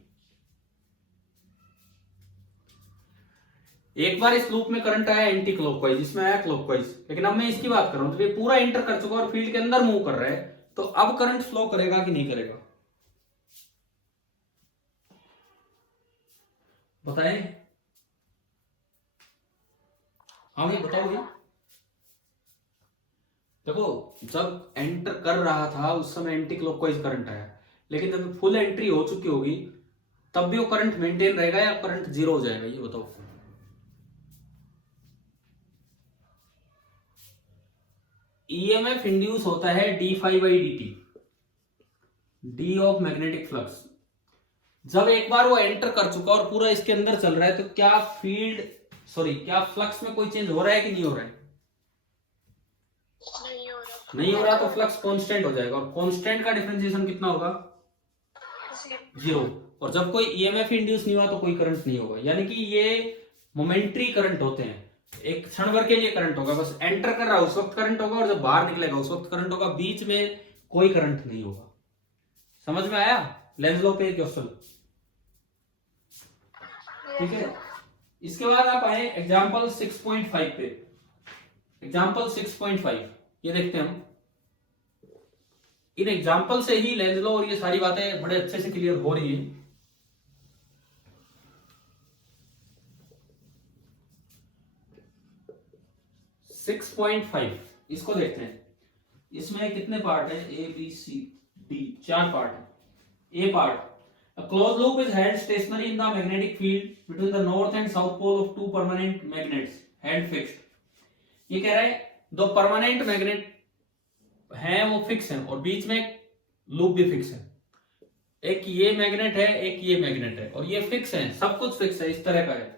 एक बार इस लूप में करंट आया एंटी क्लॉकवाइज, इसमें आया क्लॉकवाइज, लेकिन अब मैं इसकी बात कर रहा हूं, तो ये पूरा एंटर कर चुका और फील्ड के अंदर मूव कर रहा है, तो अब करंट फ्लो करेगा कि नहीं करेगा? बताएं। हाँ भाई बताओ भाई। देखो, जब एंटर कर रहा था उस समय एंटी क्लॉकवाइज करंट आया, लेकिन जब फुल एंट्री हो चुकी होगी तब भी वो करंट मेंटेन रहेगा या करंट जीरो हो जाएगा, ये बताओ। ईएमएफ इंड्यूस होता है d phi by d t, d of magnetic flux. जब एक बार वो एंटर कर चुका और पूरा इसके अंदर चल रहा है, तो क्या क्या फ्लक्स में कोई चेंज हो रहा है कि नहीं हो रहा है? नहीं हो रहा तो फ्लक्स कांस्टेंट हो जाएगा, और कांस्टेंट का डिफरेंशिएशन कितना होगा? जीरो। और जब कोई ईएमएफ इंड्यूस नहीं हुआ तो कोई करंट नहीं होगा, यानी कि ये मोमेंट्री करंट होते हैं, एक क्षण भर के लिए करंट होगा, बस एंटर कर रहा है उस वक्त करंट होगा और जब बाहर निकलेगा उस वक्त करंट होगा, बीच में कोई करंट नहीं होगा। समझ में आया? लेंज लॉ पे क्वेश्चन। ठीक है, इसके बाद आप आए एग्जांपल 6.5 पे। एग्जांपल 6.5 ये देखते हैं हम। इन एग्जांपल से ही लेंज लॉ और ये सारी बातें बड़े अच्छे से क्लियर हो रही है। सिक्स 6.5 इसको देखते हैं। इसमें कितने पार्ट है? A B C D, 4 part है। A part, a closed loop is held stationary in the magnetic field between the north and south pole of two permanent magnets held fixed। ये कह रहा है दो परमानेंट मैग्नेट हैं वो फिक्स हैं और बीच में लूप भी फिक्स है। एक ये मैग्नेट है, एक ये मैग्नेट है, और ये फिक्स है, सब कुछ फिक्स है, इस तरह का है।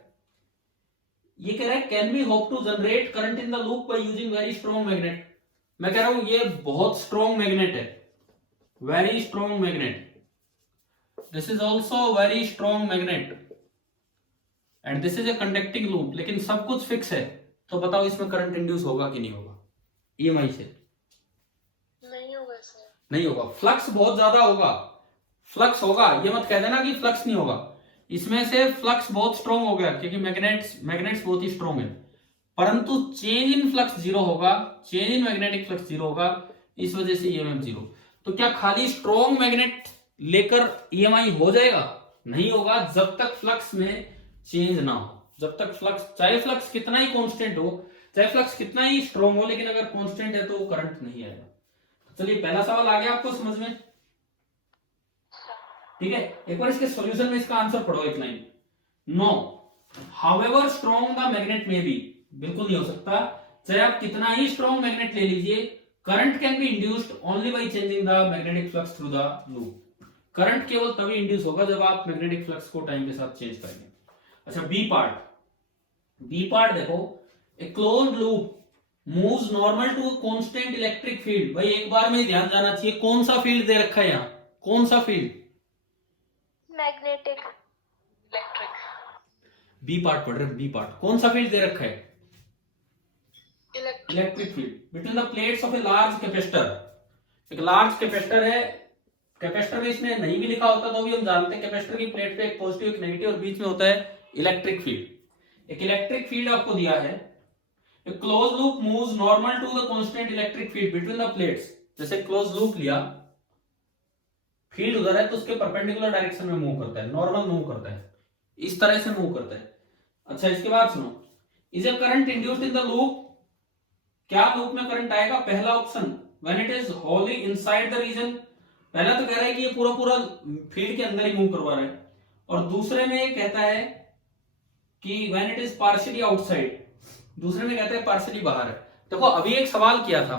ये कह रहा है can we hope to generate current in the loop by using very strong magnet. मैं कह रहा हूं ये बहुत स्ट्रॉन्ग मैग्नेट है, very strong magnet. This is also very strong magnet and this is a conducting loop, लेकिन सब कुछ फिक्स है, तो बताओ इसमें करंट इंड्यूस होगा कि नहीं होगा ईएमआई से? नहीं होगा सर। नहीं होगा। फ्लक्स बहुत ज्यादा होगा, फ्लक्स होगा, ये मत कह देना कि फ्लक्स नहीं होगा। इसमें से फ्लक्स बहुत स्ट्रॉन्ग हो गया क्योंकि मैग्नेट्स बहुत ही स्ट्रॉन्ग है, परंतु चेंज इन फ्लक्स जीरो होगा, change in magnetic flux zero होगा, इस वजह से ईएमएफ जीरो। तो क्या खाली स्ट्रॉन्ग मैग्नेट लेकर ईएमआई हो जाएगा? नहीं होगा, जब तक फ्लक्स में चेंज ना हो। जब तक फ्लक्स, चाहे फ्लक्स कितना ही कांस्टेंट हो, चाहे फ्लक्स कितना ही स्ट्रॉन्ग हो, लेकिन अगर कांस्टेंट है तो करंट नहीं आएगा। चलिए पहला सवाल आ गया आपको समझ में? ठीक है, एक बार इसके सॉल्यूशन में इसका आंसर पढ़ो एक line. No however strong the magnet may be, बिल्कुल नहीं हो सकता, चाहे आप कितना ही स्ट्रॉन्ग मैग्नेट ले लीजिए, current can be induced only by changing the magnetic flux through the loop. Current केवल तभी इंड्यूस होगा जब आप मैग्नेटिक फ्लक्स को टाइम के साथ चेंज करेंगे। अच्छा बी पार्ट, बी पार्ट देखो, a closed loop moves normal to constant electric field. भाई एक बार में ध्यान जाना चाहिए, कौन सा फील्ड दे रखा है यहाँ, कौन सा field? Magnetic electric. B part पढ़ रहे हैं, बी पार्ट कौन सा फील्ड दे रखा है? Electric field between the plates of a large capacitor. एक लार्ज कैपेसिटर है, कैपेसिटर में इसने नहीं भी लिखा होता तो भी हम जानते हैं कैपेसिटर की प्लेट पे एक पॉजिटिव एक नेगेटिव और बीच में होता है इलेक्ट्रिक फील्ड। एक इलेक्ट्रिक फील्ड आपको दिया है, a close loop moves normal to the constant electric field between the plates. जैसे क्लोज लूप लिया, फील्ड उधर है तो उसके परपेंडिकुलर डायरेक्शन में मूव करता है, नॉर्मल मूव करता है, इस तरह से मूव करता है। अच्छा इसके बाद सुनो, is a current induced in the loop, क्या लूप में करंट आएगा? पहला option when it is wholly inside the region. पहला तो कह रहा है कि ये पूरा पूरा फील्ड के अंदर ही मूव करवा रहा है, और दूसरे में ये कहता है कि when it is partially outside, दूसरे में कहता है पार्शियली बाहर है। देखो अभी एक सवाल किया था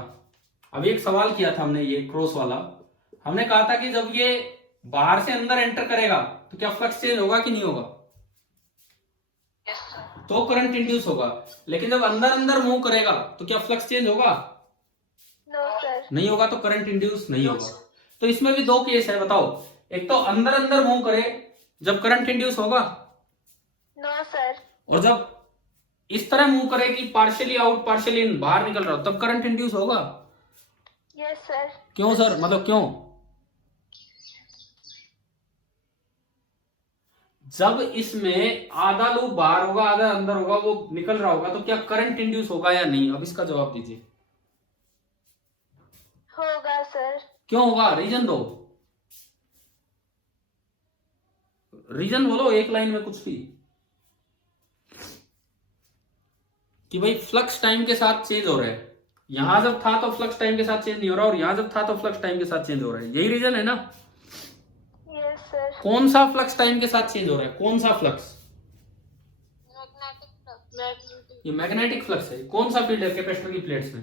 अभी एक सवाल किया था हमने, ये क्रॉस वाला, हमने कहा था कि जब ये बाहर से अंदर एंटर करेगा तो क्या फ्लक्स चेंज होगा कि नहीं होगा? Yes sir. तो करंट इंड्यूस होगा। लेकिन जब अंदर अंदर मूव करेगा तो क्या फ्लक्स चेंज होगा? No sir. नहीं होगा, तो करंट इंड्यूस नहीं होगा। तो इसमें भी दो केस है, बताओ। एक तो अंदर अंदर मूव करे जब करंट इंड्यूस होगा, नो सर। और जब इस तरह मूव करे कि पार्शियली आउट पार्शियली इन, बाहर निकल रहा हो, तब करंट इंड्यूस होगा। Yes sir. क्यों सर, मतलब क्यों? जब इसमें आधा लूप बाहर होगा आधा अंदर होगा, वो निकल रहा होगा, तो क्या करंट इंड्यूस होगा या नहीं? अब इसका जवाब दीजिए। होगा सर। क्यों होगा? रीजन दो, रीजन बोलो एक लाइन में कुछ भी, कि भाई फ्लक्स टाइम के साथ चेंज हो रहा है। यहां जब था तो फ्लक्स टाइम के साथ चेंज नहीं हो रहा, और यहां जब था तो फ्लक्स टाइम के साथ चेंज हो रहा है। यही रीजन है ना? Yes sir. कौन सा फ्लक्स टाइम के साथ चेंज हो रहा है? कौन सा फ्लक्स? मैग्नेटिक। ये मैग्नेटिक फ्लक्स है। कौन सा फील्ड है कैपेसिटर की प्लेट्स में?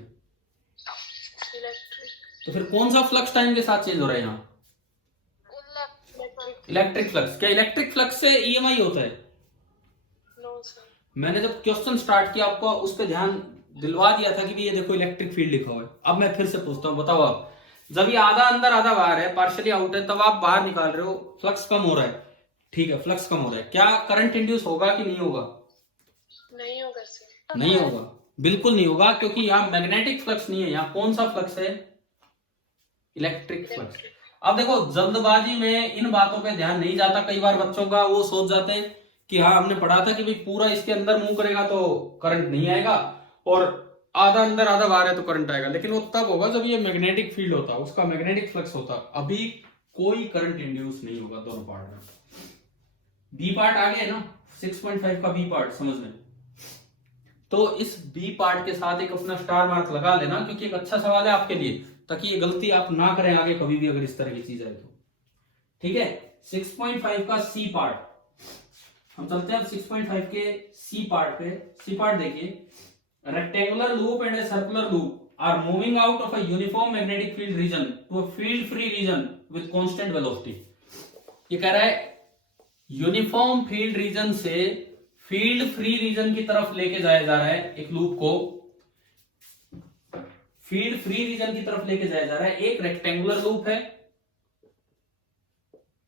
इलेक्ट्रिक। तो फिर कौन सा फ्लक्स टाइम के साथ चेंज हो रहा है यहाँ? इलेक्ट्रिक। Electric flux. क्या इलेक्ट्रिक फ्लक्स से ईएमआई होता है? No sir. मैंने जब क्वेश्चन स्टार्ट किया आपको उस पर ध्यान दिलवा दिया था कि भी ये देखो इलेक्ट्रिक फील्ड लिखा हुआ है। अब मैं फिर से पूछता हूँ, बताओ आप, जब ये आधा अंदर आधा बाहर है, पार्शियली आउट है, तब आप बाहर निकाल रहे हो, फ्लक्स कम हो रहा है, ठीक है, फ्लक्स कम हो रहा है, क्या करंट इंड्यूस होगा कि नहीं होगा? नहीं होगा सर। नहीं होगा, बिल्कुल नहीं होगा, क्योंकि यहाँ मैग्नेटिक फ्लक्स नहीं है। यहाँ कौन सा फ्लक्स है? Electric flux. अब देखो, जल्दबाजी में इन बातों पे ध्यान नहीं जाता। कई बार बच्चों का वो सोच जाते हैं कि हाँ हमने पढ़ा था कि भाई पूरा इसके अंदर मूव करेगा तो करंट नहीं आएगा, और आधा अंदर आधा बाहर है तो करंट आएगा। लेकिन वो तब होगा जब ये मैग्नेटिक फील्ड होता, उसका मैग्नेटिक फ्लक्स होता। अभी कोई करंट इंड्यूस नहीं होगा दोनों पार्ट में। बी पार्ट आ गया ना, 6.5 का बी पार्ट समझ में। तो इस बी पार्ट के साथ एक अपना स्टार मार्क लगा लेना, क्योंकि एक अच्छा सवाल है आपके लिए, ताकि ये गलती आप ना करें आगे कभी भी अगर इस तरह की चीज आए तो। ठीक है, 6.5 का सी पार्ट। हम चलते हैं अब 6.5 के सी पार्ट पे। सी पार्ट देखिए, rectangular loop and a circular loop are moving out of a uniform magnetic field region to a field free region with constant velocity. ये कह रहा है यूनिफॉर्म फील्ड रीजन से फील्ड फ्री रीजन की तरफ लेके जाया जा रहा है, एक लूप को फील्ड फ्री रीजन की तरफ लेके जाया जा रहा है। एक रेक्टेंगुलर लूप है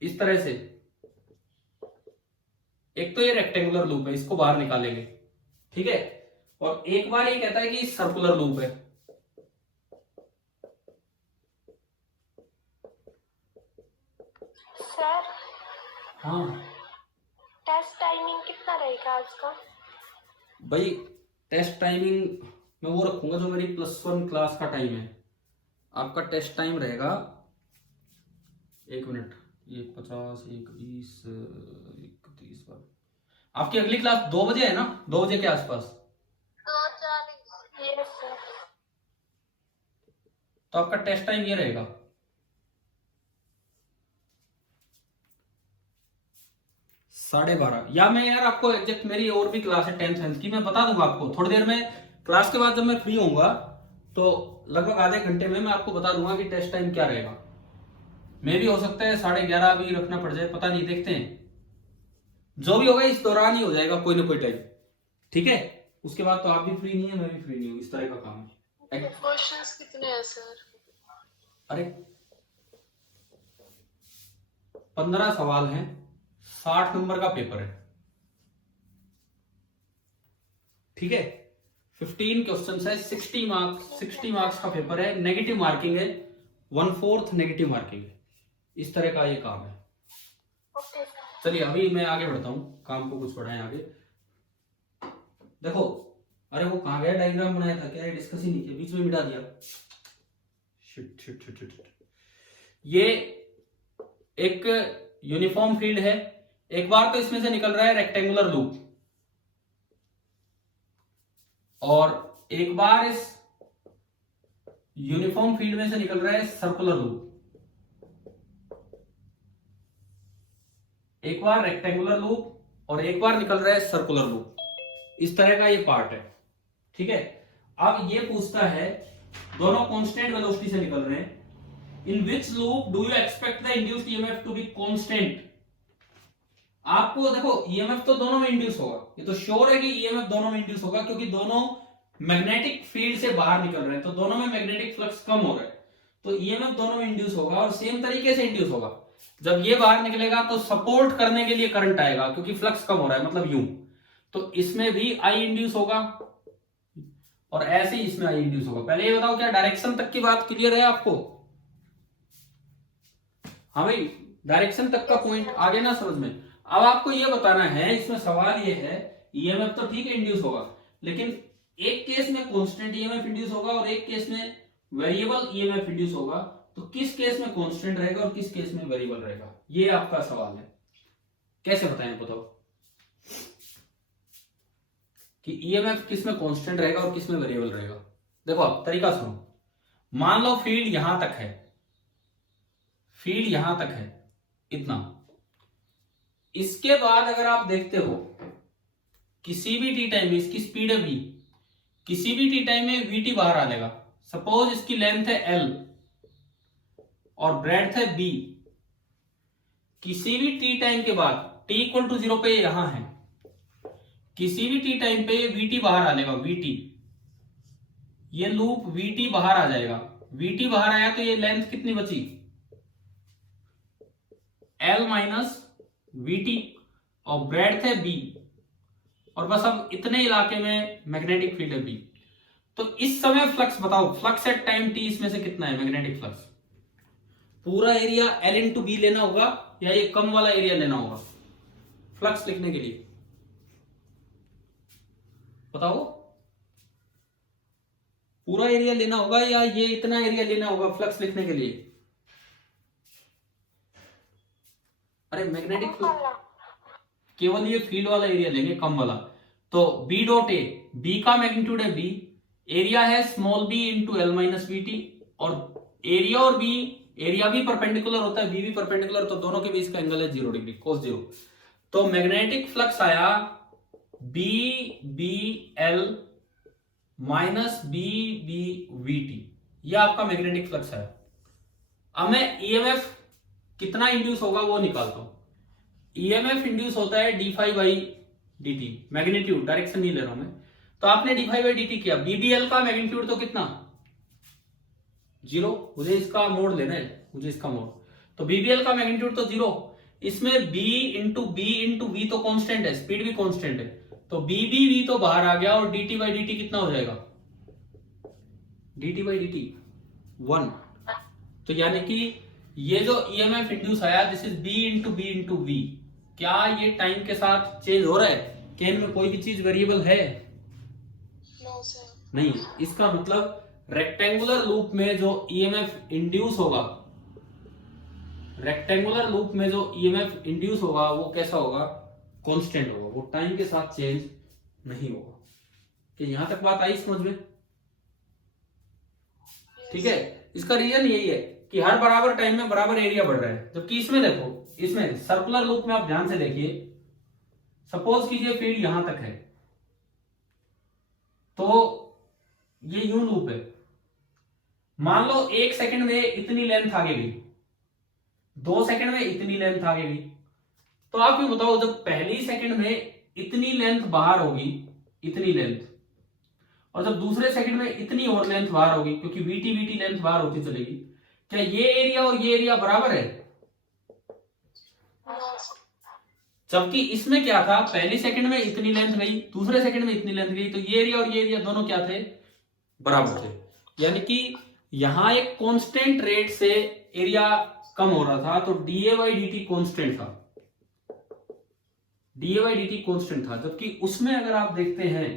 इस तरह से, एक तो ये रेक्टेंगुलर लूप है, इसको बाहर निकालेंगे, ठीक है, और एक बार ये कहता है कि सर्कुलर लूप है। सर, हाँ टेस्ट टाइमिंग कितना रहेगा आज का? भाई, टेस्ट टाइमिंग मैं वो रखूंगा जो मेरी +1 क्लास का टाइम है। आपका टेस्ट टाइम रहेगा, 1 मिनट, 1:50, 1:20, 1:30 पर। आपकी अगली क्लास 2 बजे है ना? 2 बजे के आसपास। 2:40। Yes sir. तो आपका टेस्ट टाइम ये रहेगा, 12:30। या मैं यार आपको एग्जैक्ट, मेरी और भी क्लास है 10th की, मैं बता दूंगा आपको थोड़ी देर में। क्लास के बाद जब मैं फ्री होऊंगा तो लगभग आधे घंटे में मैं आपको बता दूंगा कि टेस्ट टाइम क्या रहेगा। मे भी हो सकता है 11:30 भी रखना पड़ जाए, पता नहीं, देखते हैं। जो भी होगा इस दौरान ही हो जाएगा कोई ना कोई टाइम, ठीक है। उसके बाद तो आप भी फ्री नहीं है, मैं भी फ्री नहीं हूँ, इस तरह का काम है। क्वेश्चंस कितने हैं सर? अरे 15 सवाल हैं, 60 नंबर का पेपर है, ठीक है। 15 क्वेश्चंस है, 60 मार्क्स का पेपर है। नेगेटिव मार्किंग है, 1/4 नेगेटिव मार्किंग है। इस तरह का ये काम है। Okay sir. चलिए अभी मैं आगे बढ़ता हूँ, काम को कुछ बढ़ाएं आगे। देखो, अरे वो कहाँ गया? डायग्राम बनाया था क्या? डिस्कस ही नहीं किया, बीच में मिटा दिया। Shit shit shit shit. ये एक यूनिफॉर्म फील्ड है। एक बार तो इसमें से निकल रहा है रेक्टेंगुलर लूप, और एक बार इस यूनिफॉर्म फील्ड में से निकल रहा है सर्कुलर लूप। एक बार रेक्टेंगुलर लूप और एक बार निकल रहा है सर्कुलर लूप। इस तरह का ये पार्ट है, ठीक है। अब ये पूछता है दोनों कांस्टेंट वेलोसिटी से निकल रहे हैं। In which loop do you expect the induced EMF to be constant? आपको देखो ईएमएफ तो दोनों में इंड्यूस होगा, ये तो श्योर है कि ईएमएफ दोनों में इंड्यूस होगा, क्योंकि दोनों मैग्नेटिक फील्ड से बाहर निकल रहे हैं, तो दोनों में मैग्नेटिक फ्लक्स कम हो रहा है, तो ईएमएफ दोनों में इंड्यूस होगा और सेम तरीके से इंड्यूस होगा। जब ये बाहर निकलेगा तो सपोर्ट करने के लिए करंट आएगा, क्योंकि फ्लक्स कम हो रहा है, मतलब यूं, तो इसमें भी आई इंड्यूस होगा और ऐसे ही इसमें आई इंड्यूस होगा। पहले ये बताओ क्या डायरेक्शन तक की बात क्लियर है आपको? हाँ भाई, डायरेक्शन तक का पॉइंट आ गया ना समझ में। अब आपको ये बताना है, इसमें सवाल ये है, ईएमएफ तो ठीक है इंड्यूस होगा, लेकिन एक केस में कांस्टेंट ईएमएफ इंड्यूस होगा और एक केस में वेरिएबल ईएमएफ इंड्यूस होगा, तो किस केस में कांस्टेंट रहेगा और किस केस में वेरिएबल रहेगा, ये आपका सवाल है। कैसे बताएं बताओ कि ईएमएफ किस में कांस्टेंट रहेगा और किस में वेरिएबल रहेगा? देखो आप तरीका सुनो, मान लो फील्ड यहां तक है, फील्ड यहां तक है इतना, इसके बाद अगर आप देखते हो किसी भी टी टाइम में इसकी स्पीड है v, किसी भी टी टाइम में vt बाहर आ जाएगा। सपोज इसकी लेंथ है l और ब्रेड्थ है b, किसी भी टी टाइम के बाद t इक्वल टू 0 पे यहां है, किसी भी टी टाइम पे vt बाहर आ जाएगा, vt, ये लूप vt बाहर आ जाएगा, vt बाहर आया तो ये लेंथ कितनी बची, l माइनस vt, और ब्रेड्थ है b, और बस अब इतने इलाके में मैग्नेटिक फील्ड है b। तो इस समय फ्लक्स बताओ, फ्लक्स एट टाइम t इसमें से कितना है मैग्नेटिक फ्लक्स? पूरा एरिया l इंटू बी लेना होगा या ये कम वाला एरिया लेना होगा फ्लक्स लिखने के लिए? बताओ, पूरा एरिया लेना होगा या ये इतना एरिया लेना होगा फ्लक्स लिखने के लिए? अरे मैग्नेटिक फ्लक्स केवल ये फील्ड वाला एरिया लेंगे, कम वाला। तो बी डॉट ए, बी का मैग्नीट्यूड है बी, एरिया है small b into l minus b t, और एरिया और बी, एरिया भी परपेंडिकुलर होता है, बी भी परपेंडिकुलर, तो दोनों के बीच का एंगल है 0 डिग्री, cos 0। तो मैग्नेटिक फ्लक्स आया b b l minus b b v t, ये आपका मैग्नेटिक फ्लक्स है। अब मैं ईएमएफ कितना इंड्यूस होगा वो निकालता हूं। ईएमएफ इंड्यूस होता है d phi by d t, magnitude, direction नहीं ले रहा हूं मैं। तो आपने d phi by d t किया, बीबीएल का मैग्नीट्यूड तो कितना 0, मुझे इसका मोड लेना है, मुझे इसका मोड, तो बीबीएल का मैग्नीट्यूड तो 0, इसमें b इंटू वी तो कांस्टेंट है, स्पीड भी कांस्टेंट है, तो वी तो बाहर आ गया, और dt बाई dt कितना हो जाएगा, dt बाई dt 1। तो यानी कि ये जो ईएमएफ इंड्यूस आया, this is b into v, क्या ये टाइम के साथ चेंज हो रहा है कि इनमें कोई भी चीज वेरिएबल है? No sir. नहीं। इसका मतलब रेक्टेंगुलर लूप में जो ईएमएफ इंड्यूस होगा, रेक्टेंगुलर लूप में जो ईएमएफ इंड्यूस होगा वो कैसा होगा, कांस्टेंट होगा, वो टाइम के साथ चेंज नहीं होगा। कि यहां तक बात आई समझ में? ठीक है, इसका रीजन यही है कि हर बराबर टाइम में बराबर एरिया बढ़ रहा है, जबकि इसमें देखो, इसमें सर्कुलर लूप में आप ध्यान से देखिए, सपोज कीजिए फील्ड यहां तक है, तो ये यूं लूप है, मान लो 1 सेकंड में इतनी लेंथ आगे गई, 2 सेकंड में इतनी लेंथ आगे गई, तो आप ये बताओ जब पहली सेकंड में इतनी लेंथ बाहर होगी, इतनी लेंथ, और जब दूसरे सेकंड में इतनी और लेंथ बाहर होगी, क्योंकि वीटी लेंथ बाहर होती चलेगी, क्या ये एरिया और ये एरिया बराबर है? जबकि इसमें क्या था, पहली सेकंड में इतनी लेंथ गई, दूसरे सेकंड में इतनी लेंथ गई, तो ये एरिया और ये एरिया दोनों क्या थे, बराबर थे। यानी कि यहां एक कांस्टेंट रेट से एरिया कम हो रहा था, तो dA by d t constant था, dA by d t constant था। जबकि उसमें अगर आप देखते हैं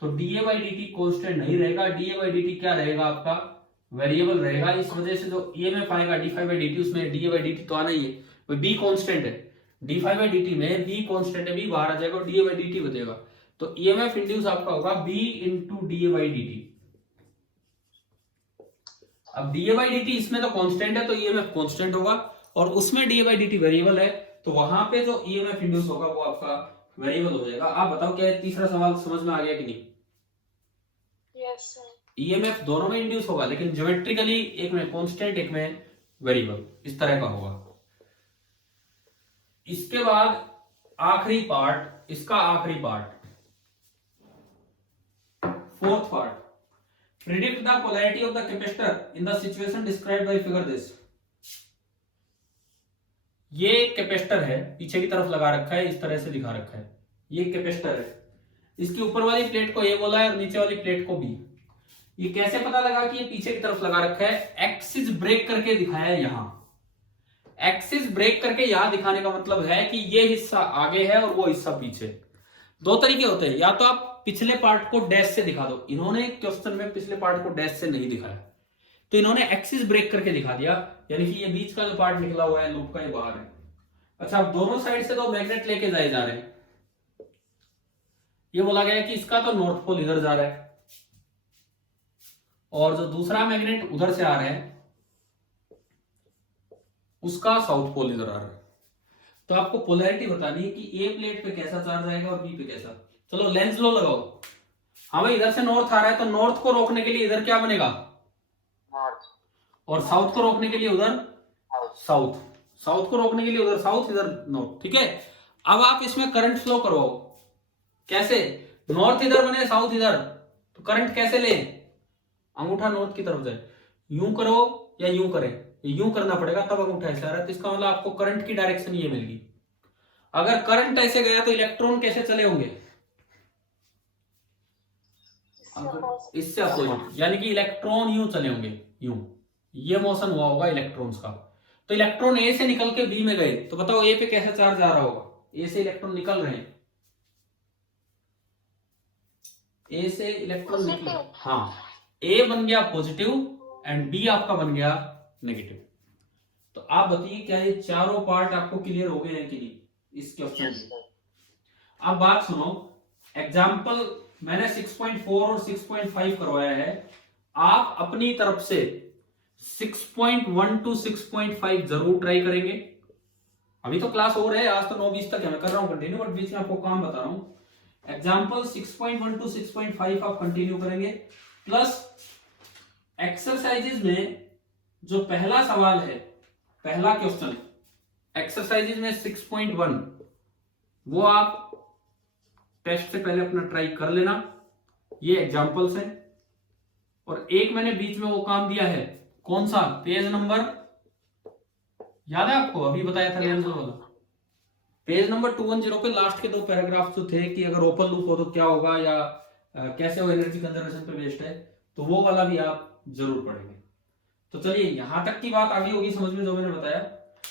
तो dA by d t constant नहीं रहेगा, डीए बाई डी टी क्या रहेगा, आपका वेरिएबल रहेगा। इस वजह से जो ईएमएफ आएगा d phi by d t, उसमें डीए बाई डी टी तो आना ही है, वो बी कॉन्स्टेंट है, d phi by d t में बी कॉन्स्टेंट है, बी बाहर आ जाएगा और डीए बाई डी टी बचेगा। तो ईएमएफ इंड्यूस आपका होगा b into d a by d t. अब डीए बाई डी टी इसमें तो कांस्टेंट है, तो ईएमएफ कांस्टेंट होगा, और उसमें d a by d T variable है, तो वहां पे जो ईएमएफ इंड्यूस होगा वो आपका वेरिएबल हो जाएगा। आप बताओ क्या तीसरा सवाल समझ में आ गया कि नहीं? Yes sir. ईएमएफ दोनों में इंड्यूस होगा, लेकिन ज्योमेट्रिकली एक में कांस्टेंट एक में वेरिएबल, इस तरह का होगा। इसके बाद आखिरी पार्ट, इसका आखिरी part, fourth part, predict the polarity of the capacitor in the situation described bye figure this. ये कैपेसिटर है, पीछे की तरफ लगा रखा है, इस तरह से दिखा रखा है, ये कैपेसिटर है। इसकी ऊपर वाली प्लेट को ए बोला है और नीचे वाली प्लेट को बी। ये कैसे पता लगा कि ये पीछे की तरफ लगा रखा है? एक्सिस ब्रेक करके दिखाया है यहां। एक्सिस ब्रेक करके यहां दिखाने का मतलब है कि ये हिस्सा आगे है और वो हिस्सा पीछे। दो तरीके होते हैं, या तो आप पिछले पार्ट को डैश से दिखा दो, इन्होंने क्वेश्चन में पिछले पार्ट को डैश से नहीं दिखाया, तो इन्होंने एक्सिस ब्रेक करके दिखा दिया, यानी कि ये बीच का जो पार्ट निकला हुआ है लूप का, ये बाहर है। अच्छा, अब दोनों साइड से दो मैग्नेट लेके जाए जा रहे हैं। ये बोला गया कि इसका तो नॉर्थ पोल इधर जा रहा है और जो दूसरा मैग्नेट उधर से आ रहा है उसका साउथ पोल इधर आ रहा है। तो आपको पोलैरिटी बतानी है कि ए प्लेट पे कैसा चार्ज आएगा और बी पे कैसा। चलो लेंस लो लगाओ। हाँ भाई, इधर से नॉर्थ आ रहा है तो नॉर्थ को रोकने के लिए इधर क्या बनेगा? नॉर्थ। और साउथ को रोकने के लिए उधर साउथ। साउथ को रोकने के लिए उधर साउथ, इधर नॉर्थ। ठीक है, अब आप इसमें करंट फ्लो करवाओ। कैसे? नॉर्थ इधर बने, साउथ इधर, तो करंट कैसे ले? अंगूठा नॉर्थ की तरफ जाए। यूं करो या यूं करें? यूं करना पड़ेगा, तब अंगूठा ऐसे आ रहा है, तो इसका मतलब आपको करंट की डायरेक्शन ये मिल गई। अगर करंट ऐसे गया तो इलेक्ट्रॉन कैसे चले होंगे? इससे अपोजिट, यानी कि इलेक्ट्रॉन यूं चले होंगे, यूं। ये मोशन हुआ होगा इलेक्ट्रॉन्स का। तो इलेक्ट्रॉन ए से निकल के बी में गए, तो बताओ ए पे कैसा चार्ज आ रहा होगा? ए से इलेक्ट्रॉन निकल रहे हैं, ए से इलेक्ट्रॉन निकल, हाँ, ए बन गया पॉजिटिव एंड बी आपका बन गया नेगेटिव। तो आप बताइए क्या ये चारों पार्ट आपको क्लियर हो गए हैं कि नहीं इस क्वेश्चन के? अब बात सुनो, एग्जाम्पल मैंने 6.4 और 6.5 करवाया है, आप अपनी तरफ से 6.1 to 6.5 जरूर ट्राई करेंगे। अभी तो क्लास हो रहा है, आज तो 9:20 तक है, मैं कर रहा हूं कंटिन्यू, बट बीच में आपको काम बता रहा हूं। एग्जाम्पल 6.1 to 6.5 आप कंटिन्यू करेंगे, प्लस एक्सरसाइजेज में जो पहला सवाल है, पहला क्वेश्चन एक्सरसाइजेज में 6.1, वो आप टेस्ट से पहले अपना ट्राई कर लेना। ये एग्जाम्पल्स हैं, और एक मैंने बीच में वो काम दिया है, कौन सा? पेज नंबर याद है आपको? अभी बताया था लेंस वाला, पेज नंबर 210 पे लास्ट के 2 पैराग्राफ जो थे कि अगर ओपन लूप हो तो क्या होगा, या कैसे वो एनर्जी कंजर्वेशन पे बेस्ड है, तो वो वाला भी आप जरूर पढ़ेंगे। तो चलिए, यहां तक की बात आगे होगी समझ में जो मैंने बताया।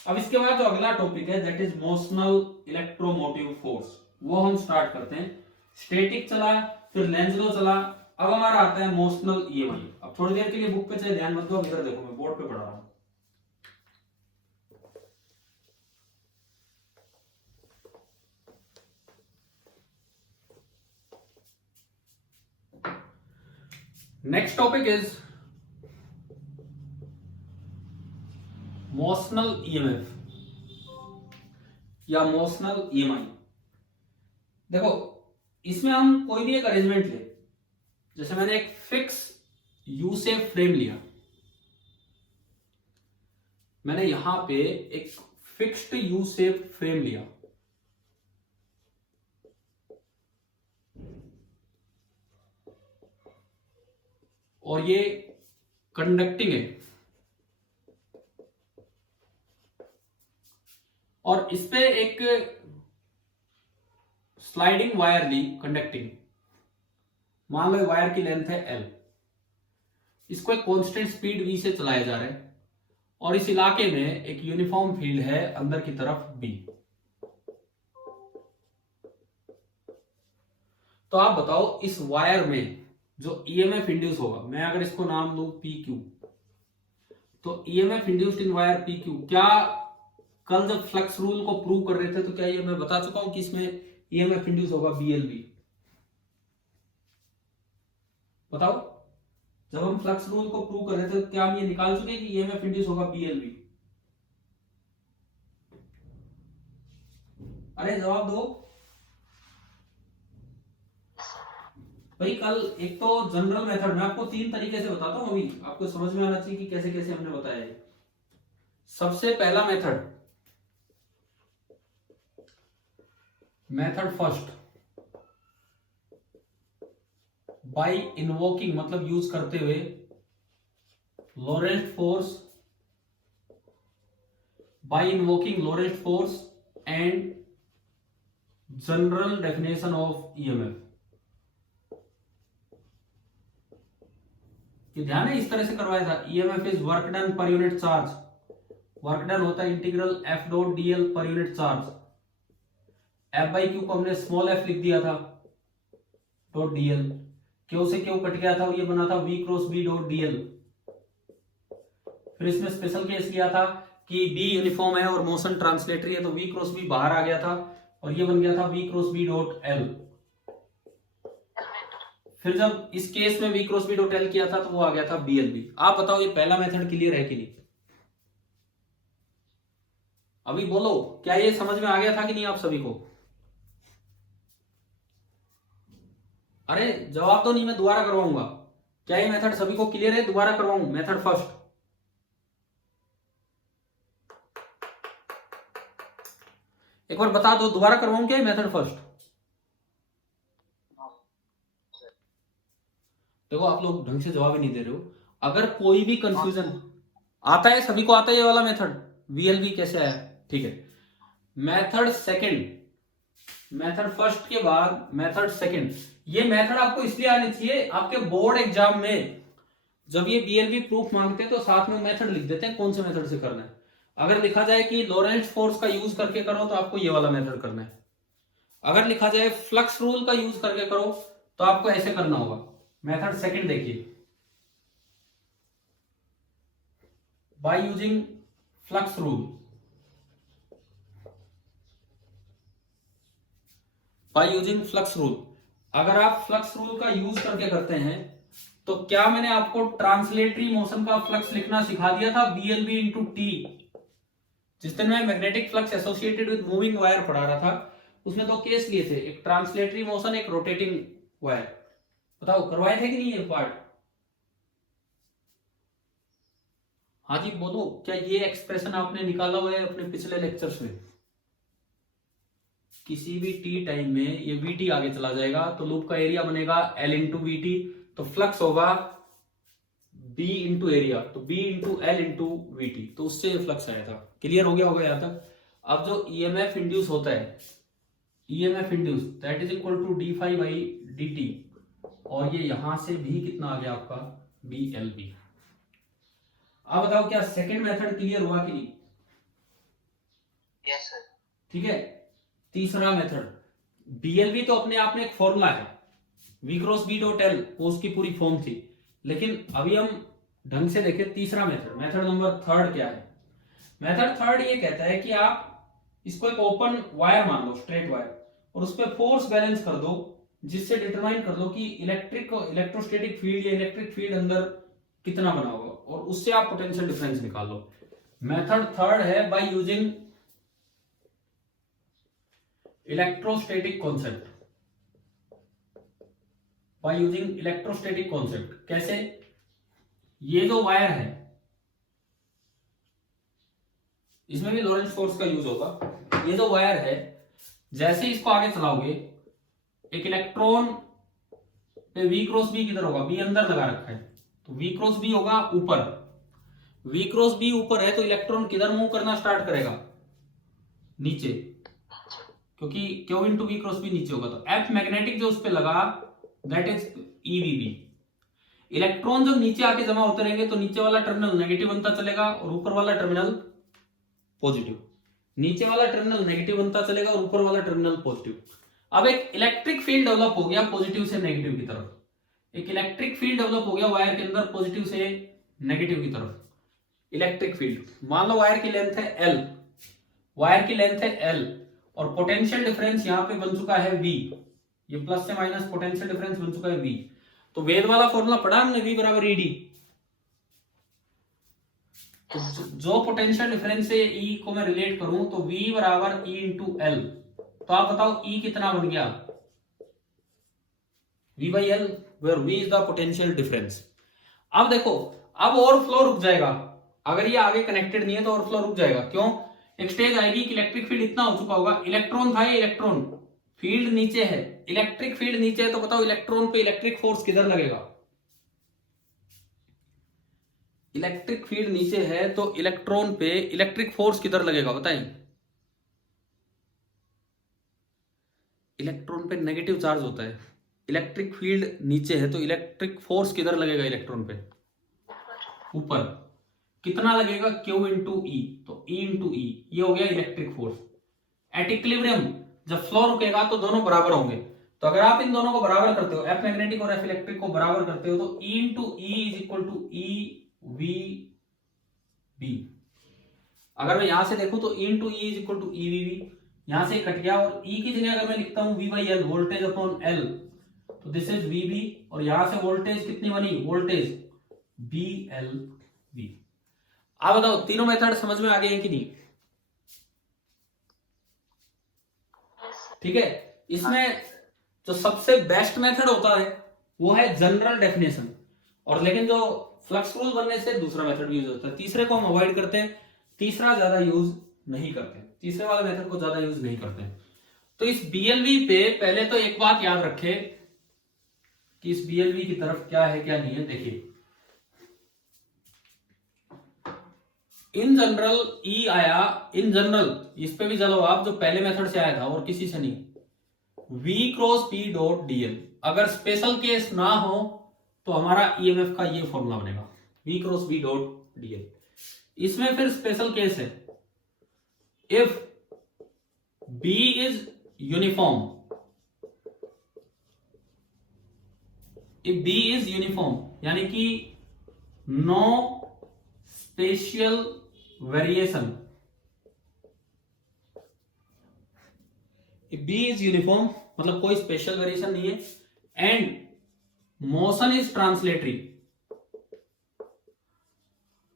अब इसके बाद जो अगला टॉपिक है, that is motional electromotive force, वो हम स्टार्ट करते हैं। स्टैटिक चला, फिर लेंस लॉ चला, अब हमारा आता है मोशनल ईएमआई। अब थोड़ी देर के लिए बुक पे चाहे ध्यान मत दो, इधर देखो मैं बोर्ड पे पढ़ा रहा हूं। Next topic is motional EMF या मोशनल ईएमआई। देखो, इसमें हम कोई भी एक अरेंजमेंट ले, जैसे मैंने एक फिक्स यू शेप फ्रेम लिया, मैंने यहां पे एक फिक्स्ड यू शेप फ्रेम लिया, और ये कंडक्टिंग है, और इस पे एक स्लाइडिंग वायर ली कंडक्टिंग, मान लो वायर की लेंथ है L, इसको एक कांस्टेंट स्पीड v से चलाया जा रहा है, और इस इलाके में एक यूनिफॉर्म फील्ड है अंदर की तरफ B। तो आप बताओ, इस वायर में जो ईएमएफ इंड्यूस होगा, मैं अगर इसको नाम दूं PQ, तो ईएमएफ इंड्यूस्ड इन वायर PQ, क्या कल जब फ्लक्स रूल को प्रूव कर रहे थे तो क्या ये मैं बता चुका हूं कि इसमें ईएमएफ इंड्यूस होगा BLV? बताओ, जब हम फ्लक्स रूल को प्रूव कर रहे थे तो क्या हम ये निकाल चुके कि ईएमएफ इंड्यूस होगा BLV? अरे जवाब दो, भाई कल एक तो जनरल मेथड मैं आपको 3 तरीके से बताता हूँ, अभी आपको समझ में आना चाहिए कि कैसे कैसे हमने बताया है। सबसे पहला method, method first, by invoking मतलब यूज करते हुए Lorentz force, by invoking Lorentz force and general definition of EMF. ये ध्यान है, इस तरह से करवाया था। EMF is work done per unit charge, work done होता है integral f dot d l per unit charge. F by q को हमने स्मॉल एफ लिख दिया था डॉट डीएल, क्यू से क्यू कट गया था और ये बना था v cross b dot d l. फिर इसमें स्पेशल केस लिया था कि बी यूनिफॉर्म है और मोशन ट्रांसलेटरी है, तो वी क्रॉस बी बाहर आ गया था और ये बन गया था v cross b dot l. फिर जब इस केस में v cross b dot l किया था तो वो आ गया था बी एल बी। आप बताओ ये पहला मेथड क्लियर है कि नहीं? अभी बोलो, क्या ये समझ में आ गया था कि नहीं आप सभी को? अरे जवाब तो नहीं, मैं दोबारा करवाऊंगा। क्या ये मेथड सभी को क्लियर है? दोबारा करवाऊं मेथड फर्स्ट। एक बार बता दो, दोबारा करवाऊं क्या मेथड फर्स्ट? देखो आप लोग ढंग से जवाब ही नहीं दे रहे हो। अगर कोई भी कंफ्यूजन आता है, सभी को आता है ये वाला मेथड वीएलबी कैसे आया? ठीक है। मेथड सेकंड, मेथड फर्स्ट के बाद मेथड सेकंड। ये मेथड आपको इसलिए आने चाहिए, आपके बोर्ड एग्जाम में जब ये बीएलबी प्रूफ मांगते हैं तो साथ में मेथड लिख देते हैं कौन से मेथड से करना है। अगर लिखा जाए कि लॉरेंट्ज फोर्स का यूज करके करो तो आपको ये वाला मेथड करना है। अगर लिखा जाए फ्लक्स रूल का यूज करके करो तो आपको ऐसे करना होगा। मेथड सेकंड देखिए, by using flux rule, by using flux rule. अगर आप फ्लक्स रूल का यूज करके करते हैं तो क्या मैंने आपको ट्रांसलेटरी मोशन का फ्लक्स लिखना सिखा दिया था? BLB into T. जिस दिन मैं magnetic flux associated with moving wire पढ़ा रहा था उसमें 2 केस लिए थे, एक ट्रांसलेटरी मोशन, एक रोटेटिंग वायर। बताओ करवाए थे कि नहीं ये पार्ट? हाँ जी बोलो, क्या ये एक्सप्रेशन आपने निकाला हुआ है अपने पिछले लेक्चर्स में? किसी भी टी टाइम में ये वीटी आगे चला जाएगा तो लूप का एरिया बनेगा एल इंटू वीटी, तो फ्लक्स होगा बी इंटू एरिया, तो b into l into v t, तो उससे ये फ्लक्स आया था। क्लियर हो गया होगा यहाँ तक? अब जो ईएमएफ इंड्यूस होता है, EMF induce that is equal to d phi by d t, और ये यहां से भी कितना आ गया आपका? B l b. अब बताओ क्या सेकंड मेथड क्लियर हुआ कि नहीं? Yes sir. ठीक है। तीसरा मेथड, बीएलबी तो अपने आप में एक फॉर्मूला है, v cross b dot l, वो उसकी पूरी फॉर्म थी। लेकिन अभी हम ढंग से देखें तीसरा मेथड, मेथड नंबर थर्ड क्या है? मेथड थर्ड ये कहता है कि आप इसको एक ओपन वायर मान लो, स्ट्रेट वायर, और उस पर फोर्स बैलेंस कर दो, जिससे डिटरमाइन कर लो कि इलेक्ट्रोस्टैटिक फील्ड या इलेक्ट्रिक फील्ड अंदर कितना बना होगा, और उससे आप पोटेंशियल डिफरेंस निकाल लो। मेथड थर्ड है by using electrostatic concept, by using electrostatic concept. कैसे? ये जो वायर है इसमें भी लॉरेंट्ज फोर्स का यूज होगा। ये जो वायर है, जैसे इसको आगे चलाओगे, एक इलेक्ट्रॉन पे वी क्रॉस बी किधर होगा? बी अंदर लगा रखा है, तो वी क्रॉस बी होगा ऊपर। वी क्रॉस बी ऊपर है तो इलेक्ट्रॉन किधर मूव करना स्टार्ट करेगा? नीचे, क्योंकि q into v cross b नीचे होगा, तो एफ मैग्नेटिक जो उस पर लगा दैट इज ईवीबी। इलेक्ट्रॉन जब नीचे आके जमा होते रहेंगे तो नीचे वाला टर्मिनल नेगेटिव बनता चलेगा और ऊपर वाला टर्मिनल पॉजिटिव। नीचे वाला टर्मिनल नेगेटिव बनता चलेगा और ऊपर वाला टर्मिनल पॉजिटिव। अब एक इलेक्ट्रिक फील्ड डेवलप हो गया पॉजिटिव से नेगेटिव की तरफ। एक इलेक्ट्रिक फील्ड डेवलप हो गया वायर के अंदर पॉजिटिव से नेगेटिव की तरफ। इलेक्ट्रिक फील्ड, मान लो वायर की लेंथ है एल, वायर की लेंथ है एल, और पोटेंशियल डिफरेंस यहां पे बन चुका है V। ये प्लस से माइनस पोटेंशियल डिफरेंस बन चुका है V। तो वेद वाला फॉर्मूला पढ़ा हमने, V बराबर ED। तो जो पोटेंशियल डिफरेंस से E को मैं रिलेट करूं तो V बराबर E इंटू एल। तो आप बताओ E कितना बन गया? V by L where V is the potential difference। अब देखो, अब ओवरफ्लो रुक जाएगा, अगर ये आगे कनेक्टेड नहीं है तो ओवरफ्लो रुक जाएगा। क्यों? एक स्टेज आएगी कि इलेक्ट्रिक फील्ड इतना हो चुका होगा, इलेक्ट्रॉन था, ये इलेक्ट्रॉन फील्ड नीचे है, इलेक्ट्रिक फील्ड नीचे है, तो बताओ इलेक्ट्रॉन पे इलेक्ट्रिक फोर्स किधर लगेगा? इलेक्ट्रिक फील्ड नीचे है तो इलेक्ट्रॉन पे इलेक्ट्रिक फोर्स किधर लगेगा बताइए? इलेक्ट्रॉन पे नेगेटिव चार्ज होता है, इलेक्ट्रिक फील्ड नीचे है तो इलेक्ट्रिक फोर्स किधर लगेगा इलेक्ट्रॉन पे? ऊपर। कितना लगेगा? Q इंटू ई, तो E इंटू ई, ये हो गया इलेक्ट्रिक फोर्स। एट इक्विलिब्रियम जब फ्लो रुकेगा तो दोनों बराबर होंगे, तो अगर आप इन दोनों को बराबर करते हो, F मैग्नेटिक और F इलेक्ट्रिक को बराबर करते हो, तो E into e is equal to e v b. अगर मैं यहां से देखूं तो E into e is equal to e v b, यहां से कट गया, और E की जगह अगर मैं लिखता हूं V by l, voltage upon l, तो दिस इज वी बी, और यहां से वोल्टेज कितनी बनी? Voltage b l v. आप बताओ तीनों मेथड समझ में आ गए हैं कि नहीं? ठीक है। इसमें जो सबसे बेस्ट मेथड होता है वो है जनरल डेफिनेशन, और लेकिन जो फ्लक्स रूल बनने से दूसरा मेथड यूज होता है। तीसरे को हम अवॉइड करते हैं, तीसरा ज्यादा यूज नहीं करते, तीसरे वाले मेथड को ज्यादा यूज नहीं करते। तो इस बीएलवी पे पहले तो एक बात याद रखे कि इस बीएलवी की तरफ क्या है क्या नहीं है। देखिए इन जनरल ई आया, इन जनरल इस पे भी चलो आप, जो पहले मेथड से आया था और किसी से नहीं, V cross P dot DL. अगर स्पेशल केस ना हो तो हमारा ईएमएफ का ये फॉर्मूला बनेगा, V cross B dot d l. इसमें फिर स्पेशल केस है, if B is uniform, if B is uniform यानी कि no special variation, B is uniform मतलब कोई स्पेशल वेरिएशन नहीं है, and motion is translatory.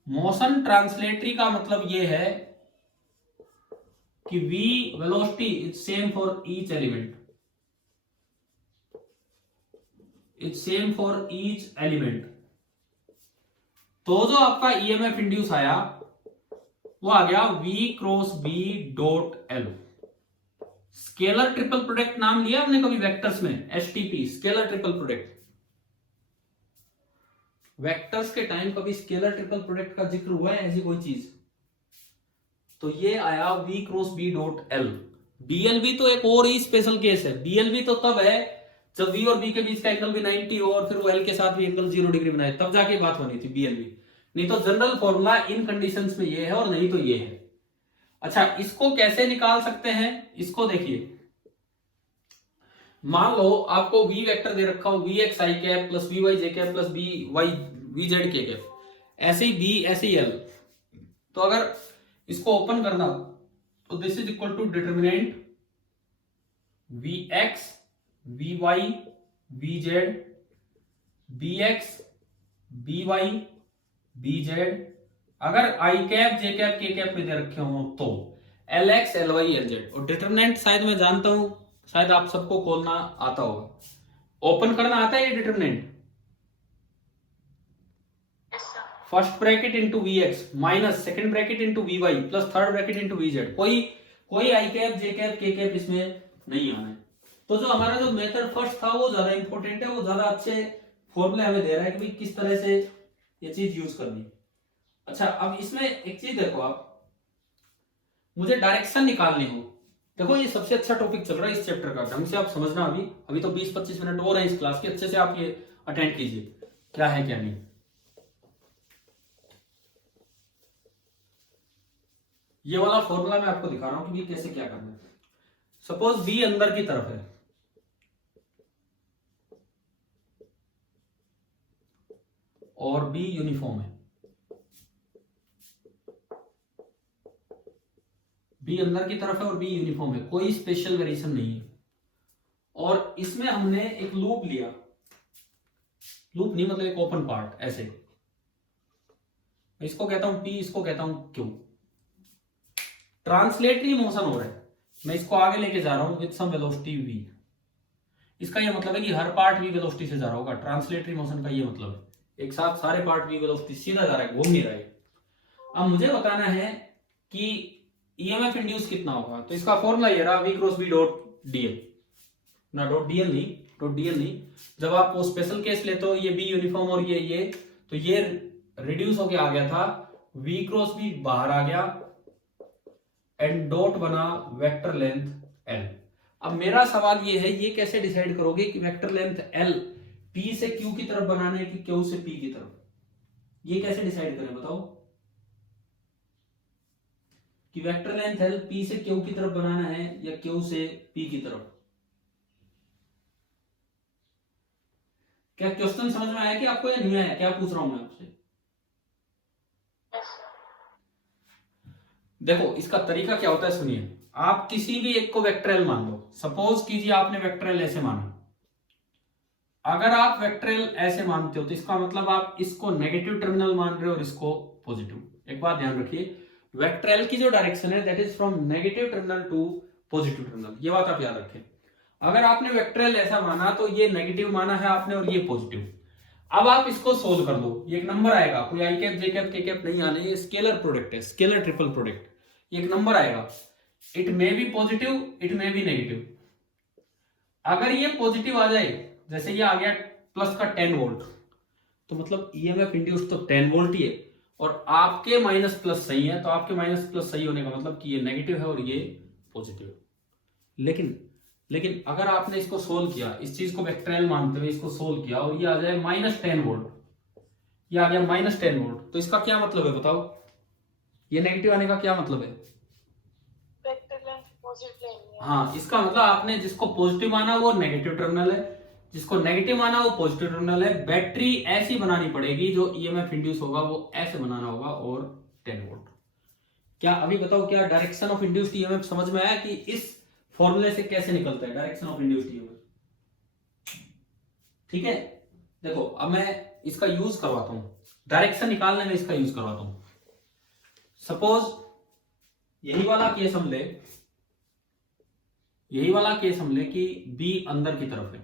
Motion translatory का मतलब यह है कि V velocity is same for each element, is same for each element. तो जो आपका ईएमएफ इंड्यूस आया वो आ गया V cross B dot L. Scalar triple product नाम लिया हमने कभी वेक्टर्स में? STP, scalar triple product. Vectors के टाइम कभी स्केलर ट्रिपल प्रोडक्ट का जिक्र हुआ है ऐसी कोई चीज? तो ये आया V cross B dot L. BLB तो एक और ही स्पेशल केस है। बीएलबी तो तब है जब V और B के बीच का एंगल भी 90 हो और फिर वो L के साथ भी एंगल 0 डिग्री बनाए, तब जाके बात बनी थी बीएलबी। नहीं तो जनरल फॉर्मूला इन कंडीशंस में ये है और नहीं तो ये है। अच्छा, इसको कैसे निकाल सकते हैं? इसको देखिए, मान लो आपको V वेक्टर दे रखा हो, v x i cap plus v y j cap plus b y v z k cap, ऐसे ही B ऐसे ही L। तो अगर इसको ओपन करना तो this is equal to determinant v x v y v z, b x b y b z. अगर i cap j cap k cap में दे रखे हो तो l x l y l z. और डिटर्मिनेंट शायद मैं जानता हूं, शायद आप सबको खोलना आता होगा। ओपन करना आता है ये determinant? First bracket into v x minus second bracket into v y plus third bracket into v z. कोई i cap j cap k cap इसमें नहीं आना है। तो जो हमारा जो मेथड फर्स्ट था वो ज्यादा इंपॉर्टेंट है, वो ज्यादा अच्छे फॉर्मूले हमें दे रहा है कि भाई किस तरह से ये चीज यूज करनी। अच्छा, अब इसमें एक चीज देखो, आप मुझे डायरेक्शन निकालनी हो। देखो ये सबसे अच्छा टॉपिक चल रहा है इस चैप्टर का, ढंग से आप समझना। अभी तो 20-25 मिनट और है इस क्लास के, अच्छे से आप ये अटेंड कीजिए क्या है क्या नहीं। ये वाला फॉर्मूला मैं आपको दिखा रहा हूं कि कैसे क्या करना है। सपोज बी अंदर की तरफ है, और बी यूनिफॉर्म है। बी अंदर की तरफ है और बी यूनिफॉर्म है, कोई स्पेशल वेरिएशन नहीं है। और इसमें हमने एक लूप लिया, लूप नहीं मतलब एक ओपन पार्ट, ऐसे इसको कहता हूं P, इसको कहता हूं Q। ट्रांसलेटरी मोशन हो रहा है, मैं इसको आगे लेके जा रहा हूं विद सम वेलोसिटी V। इसका ये मतलब है कि हर पार्ट v वेलोसिटी से जा रहा होगा। ट्रांसलेटरी मोशन का ये मतलब है, एक साथ सारे पार्ट v वेलोसिटी सीधा जा रहा है, घूम नहीं रहा है। अब मुझे बताना है कि ईएमएफ इंड्यूस कितना होगा। तो इसका फॉर्मूला ये रहा, v cross b dot dl, ना डॉट dl नहीं, जब आप वो स्पेशल केस लेते हो, ये b यूनिफॉर्म और ये, तो ये रिड्यूस होके आ गया था, v क्रॉस b बाहर आ गया एंड डॉट बना वेक्टर लेंथ l। अब मेरा सवाल ये है, ये कैसे डिसाइड करोगे कि वेक्टर लेंथ l p से q की तरफ बनाना है कि q से p की तरफ, ये कैसे डिसाइड करें बताओ कि वेक्टर लेंथ l p से q की तरफ बनाना है या q से p की तरफ। क्या क्वेश्चन समझ में आया कि आपको या नहीं आया, क्या पूछ रहा हूं मैं आपसे? देखो इसका तरीका क्या होता है, सुनिए। आप किसी भी एक को वेक्टर एल मान लो, सपोज कीजिए आपने वेक्टर एल ऐसे माना। अगर आप वेक्टर एल ऐसे मानते हो तो इसका मतलब आप इसको नेगेटिव टर्मिनल मान रहे हो और इसको पॉजिटिव। एक बात ध्यान रखिए, वेक्टर एल की जो डायरेक्शन है that is from negative terminal to positive terminal, ये बात आप याद रखें। अगर आपने वेक्टर एल ऐसा माना तो ये नेगेटिव माना है आपने और ये पॉजिटिव। अब आप इसको सोल्व कर दो, ये एक नंबर आएगा, कोई i cap j cap k cap नहीं आने, ये स्केलर प्रोडक्ट है, स्केलर ट्रिपल प्रोडक्ट। एक नंबर आएगा, it may be positive, it may be negative. अगर ये पॉजिटिव आ जाए, जैसे ये आ गया प्लस का 10 वोल्ट, तो मतलब ईएमएफ इंड्यूस तो 10 वोल्ट ही है, और आपके माइनस प्लस सही है, तो आपके माइनस प्लस सही होने का मतलब कि ये नेगेटिव है और ये पॉजिटिव। लेकिन अगर आपने इसको सोल्व किया, इस चीज को वेक्टर एल मानते हुए इसको सोल्व किया और ये आ जाए माइनस 10 वोल्ट, ये आ गया माइनस 10 वोल्ट, तो इसका क्या मतलब है बताओ? ये नेगेटिव आने का क्या मतलब है? हाँ, इसका मतलब आपने जिसको पॉजिटिव माना वो नेगेटिव टर्मिनल है, जिसको नेगेटिव माना वो पॉजिटिव टर्मिनल है। बैटरी ऐसी बनानी पड़ेगी, जो ईएमएफ इंड्यूस होगा वो ऐसे बनाना होगा और 10 वोल्ट। क्या अभी बताओ, क्या डायरेक्शन ऑफ इंड्यूस्ड ईएमएफ समझ में आया कि इस फॉर्मूले से कैसे निकलता है डायरेक्शन ऑफ इंड्यूस्ड ईएमएफ? ठीक है, देखो अब मैं इसका यूज करवाता हूं, डायरेक्शन निकालने में इसका यूज करवाता हूं। सपोज यही वाला केस हम ले कि बी अंदर की तरफ है,